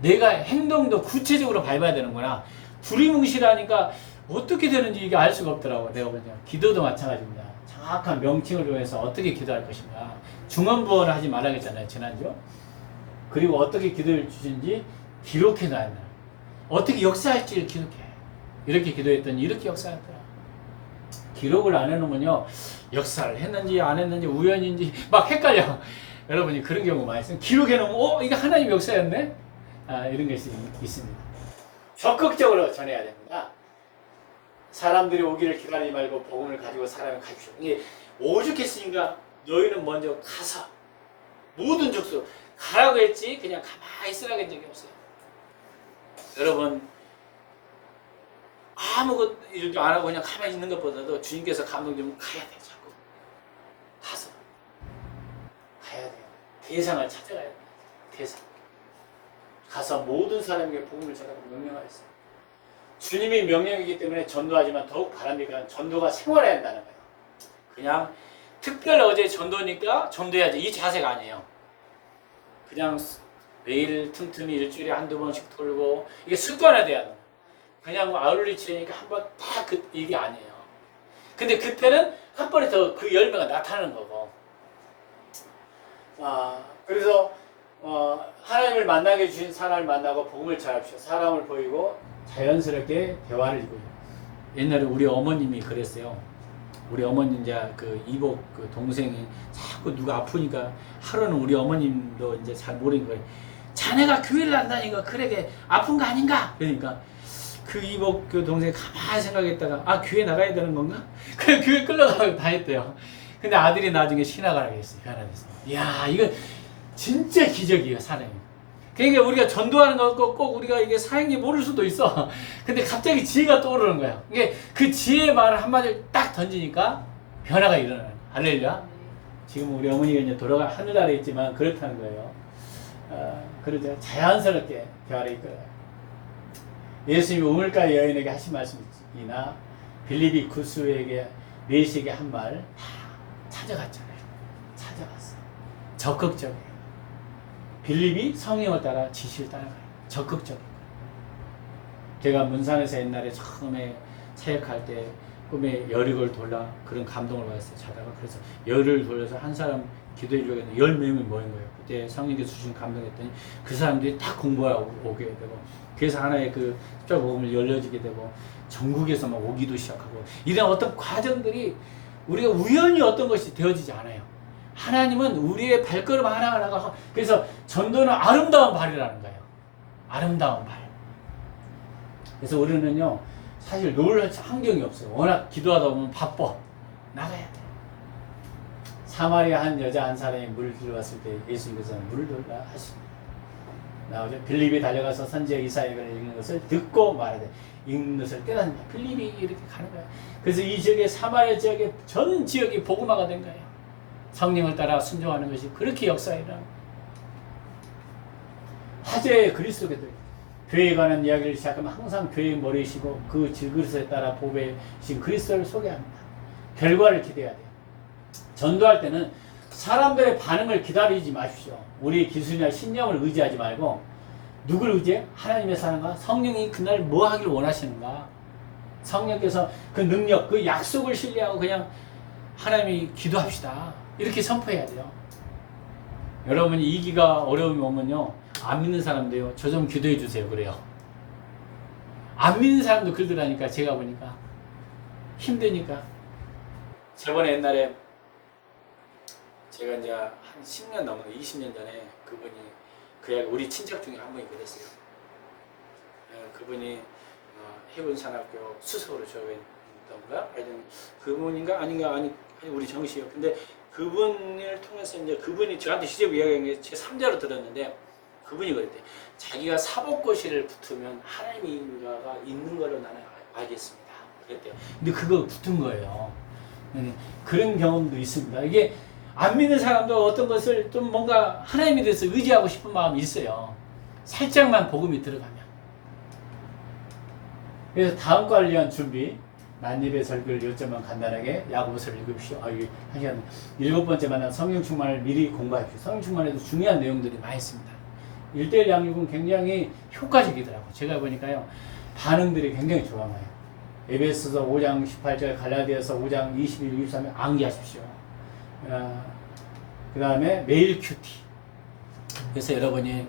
내가 행동도 구체적으로 밟아야 되는구나. 두리뭉실하니까 어떻게 되는지 이게 알 수가 없더라고요. 내가 보니까 기도도 마찬가지입니다. 정확한 명칭을 통해서 어떻게 기도할 것인가. 중언부언을 하지 말라고 했잖아요. 지난주. 그리고 어떻게 기도를 주신지 기록해 놔야 된다. 어떻게 역사할지를 기록해. 이렇게 기도했더니 이렇게 역사했더라. 기록을 안 해놓으면요. 역사를 했는지 안 했는지 우연인지 막 헷갈려. 여러분이 그런 경우 많이 있어요. 기록해놓으면 이게 하나님 역사였네? 이런 것이 있습니다. 적극적으로 전해야 됩니다. 사람들이 오기를 기다리지 말고 복음을 가지고 사람을 가지고 이게 오죽했으니까 너희는 먼저 가서 모든 족속 가라고 했지 그냥 가만히 있으라고 한 적이 없어요. 여러분 아무것도 일도 안 하고 그냥 가만히 있는 것보다도 주님께서 감동 주면 가야 돼요. 자꾸 가서 가야 돼요. 대상을 찾아가야 돼요. 대상 가서 모든 사람에게 복음을 전하고 명령하였어요. 주님이 명령이기 때문에 전도하지만 더욱 바랍니까? 전도가 생활해야 한다는 거예요. 그냥 특별 어제 전도니까 전도해야지 이 자세가 아니에요. 그냥 매일 틈틈이 일주일에 한두 번씩 돌고 이게 습관화돼야 돼요. 그냥 아울리치니까 한번 딱 이게 아니에요. 근데 그때는 한 번에 더 그 열매가 나타나는 거고. 그래서 하나님을 만나게 주신 사람을 만나고 복음을 전합시오. 사람을 보이고 자연스럽게 대화를 이루고. 옛날에 우리 어머님이 그랬어요. 우리 어머님 이제 그 이복 그 동생이 자꾸 누가 아프니까 하루는 우리 어머님도 이제 잘 모르는 거예요. 자네가 교회를 안 다니니까 그러게 아픈 거 아닌가? 그러니까 그 이복 그 동생이 가만히 생각했다가 교회 나가야 되는 건가? 그래 교회 끌려가고 다 했대요. 근데 아들이 나중에 신학을 했어요. 하나님께서. 이야 이거 진짜 기적이에요 사람이. 그러니까 우리가 전도하는 거 꼭 우리가 이게 사행이 모를 수도 있어. 근데 갑자기 지혜가 떠오르는 거야. 이게 그 지혜의 말을 한마디를 딱 던지니까 변화가 일어나는 거야. 할렐루야. 지금 우리 어머니가 이제 돌아가 하늘나라에 있지만 그렇다는 거예요. 그러죠. 자연스럽게 대화를 이끌어요. 예수님이 우물가 여인에게 하신 말씀이나 빌립이 구스에게 메시에게 한 말 다 찾아갔잖아요. 찾아갔어. 적극적이에요. 빌립이 성령을 따라 지시를 따라가요. 적극적이에요. 제가 문산에서 옛날에 처음에 사역할 때 꿈에 여리고를 돌라 그런 감동을 받았어요. 자다가 그래서 열을 돌려서 한 사람 기도해 주려고 했는데 10명이 모인 거예요. 그때 성령께서 주신 감동했더니 그 사람들이 다 공부하고 오게 되고 그래서 하나의 그 십자가 복음을 열려지게 되고 전국에서 막 오기도 시작하고 이런 어떤 과정들이 우리가 우연히 어떤 것이 되어지지 않아요. 하나님은 우리의 발걸음 하나하나가 그래서 전도는 아름다운 발이라는 거예요. 아름다운 발. 그래서 우리는요 사실 놀 환경이 없어요. 워낙 기도하다 보면 바빠. 나가야 돼. 사마리아 한 여자 한 사람이 물을 들어왔을 때 예수님께서 물을 들라 하십니다. 나오죠. 빌립이 달려가서 선지자 이사야를 읽는 것을 듣고 말하되 읽는 것을 깨닫는다. 빌립이 이렇게 가는 거예요. 그래서 이 지역에 사마리아 지역에 전 지역이 복음화가 된 거예요. 성령을 따라 순종하는 것이 그렇게 역사에 일어나는 거예요. 화제의 그리스도교들 교회에 관한 이야기를 시작하면 항상 교회의 머리이시고 그 질그릇에 따라 보배신 그리스도를 소개합니다. 결과를 기대해야 돼요. 전도할 때는 사람들의 반응을 기다리지 마십시오. 우리의 기술이나 신념을 의지하지 말고 누굴 의지해? 하나님의 사랑과 성령이 그날 뭐 하길 원하시는가? 성령께서 그 능력, 그 약속을 신뢰하고 그냥 하나님이 기도합시다. 이렇게 선포해야 돼요. 여러분이 이기가 어려움이 오면요, 안 믿는 사람도요, 저 좀 기도해 주세요 그래요. 안 믿는 사람도 그러더라니까. 제가 보니까 힘드니까. 저번에 옛날에 제가 이제 한 10년 넘은 20년 전에 그분이 우리 친척 중에 한 분이 그랬어요. 그분이 해군산학교 수석으로 저였던가, 하여튼 그분인가 아닌가 우리 정씨요. 근데 그분을 통해서 이제 그분이 저한테 직접 이야기한 게 제 3자로 들었는데, 그분이 그랬대. 자기가 사법고시를 붙으면 하나님의 인가가 있는 걸로 나는 알겠습니다. 그랬대요. 근데 그거 붙은 거예요. 그런 경험도 있습니다. 이게 안 믿는 사람도 어떤 것을 좀 뭔가 하나님에 대해서 의지하고 싶은 마음이 있어요. 살짝만 복음이 들어가면. 그래서 다음 관련 준비, 만일의 설교를 요점만 간단하게 야고보서를 읽으십시오. 이게 한 시간 7번째 만난 성령 충만을 미리 공부하십시오. 성령 충만에도 중요한 내용들이 많이 있습니다. 1:1 양육은 굉장히 효과적이더라고요. 제가 보니까요, 반응들이 굉장히 좋아요. 에베소서 5장 18절, 갈라디아서 5장 21, 23에 암기하십시오. 그 다음에 매일 큐티. 그래서 여러분이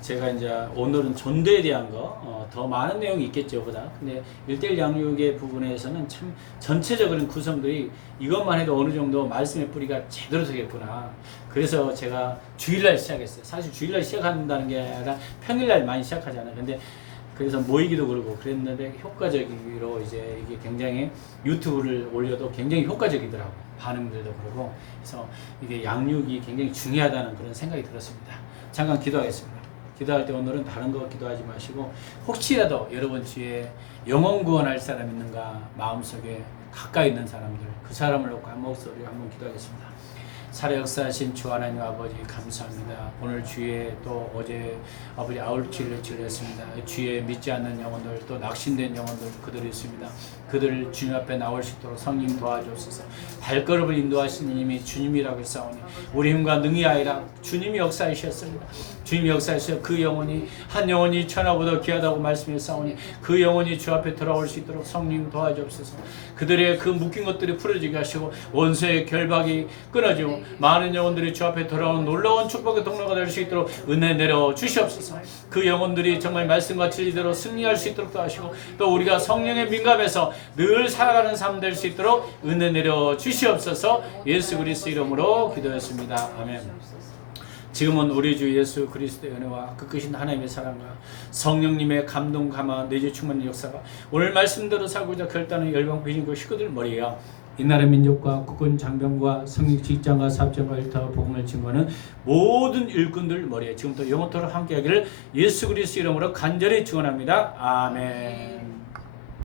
제가 이제 오늘은 전도에 대한 거 더 많은 내용이 있겠죠 보다. 근데 1:1 양육의 부분에서는 참 전체적인 구성들이 이것만 해도 어느 정도 말씀의 뿌리가 제대로 되겠구나. 그래서 제가 주일날 시작했어요. 사실 주일날 시작한다는 게 아니라 평일날 많이 시작하잖아요. 근데 그래서 모이기도 그러고 그랬는데 효과적으로 이제 이게 굉장히 유튜브를 올려도 굉장히 효과적이더라고요. 반응들도 그러고. 그래서 이게 양육이 굉장히 중요하다는 그런 생각이 들었습니다. 잠깐 기도하겠습니다. 기도할 때 오늘은 다른 거 기도하지 마시고, 혹시라도 여러분 주위에 영혼 구원할 사람 있는가, 마음속에 가까이 있는 사람들, 그 사람을 놓고 한 목소리로 한번 기도하겠습니다. 살아 역사하신 주 하나님 아버지 감사합니다. 오늘 주에 또 어제 아버지 아울치를 치렀습니다. 주에 믿지 않는 영혼들, 또 낙심된 영혼들 그들이 있습니다. 그들을 주님 앞에 나올 수 있도록 성령 도와주옵소서. 발걸음을 인도하시는 이님이 주님이라고 했사오니 우리 힘과 능이 아니라 주님이 역사하셨습니다. 주님이 역사하셔 그 영혼이 한 영혼이 천하보다 귀하다고 말씀했사오니 그 영혼이 주 앞에 돌아올 수 있도록 성령 도와주옵소서. 그들의 그 묶인 것들이 풀어지게 하시고 원수의 결박이 끊어지고 많은 영혼들이 주 앞에 돌아오는 놀라운 축복의 통로가 될 수 있도록 은혜 내려 주시옵소서. 그 영혼들이 정말 말씀과 진리대로 승리할 수 있도록 하시고, 또 우리가 성령에 민감해서 늘 살아가는 삶 될 수 있도록 은혜 내려 주시옵소서. 예수 그리스도 이름으로 기도했습니다. 아멘. 지금은 우리 주 예수 그리스도의 은혜와 그 크신 하나님의 사랑과 성령님의 감동 감화 내주 충만한 역사가 오늘 말씀대로 살고자 결단한 열방 비신고 식구들 머리에야 이 나라 민족과 국군 장병과 성령 직장과 사업장과 일터와 복음을 증거하는 모든 일꾼들 머리에 지금부터 영원토록 함께하기를 예수 그리스도 이름으로 간절히 축원합니다. 아멘.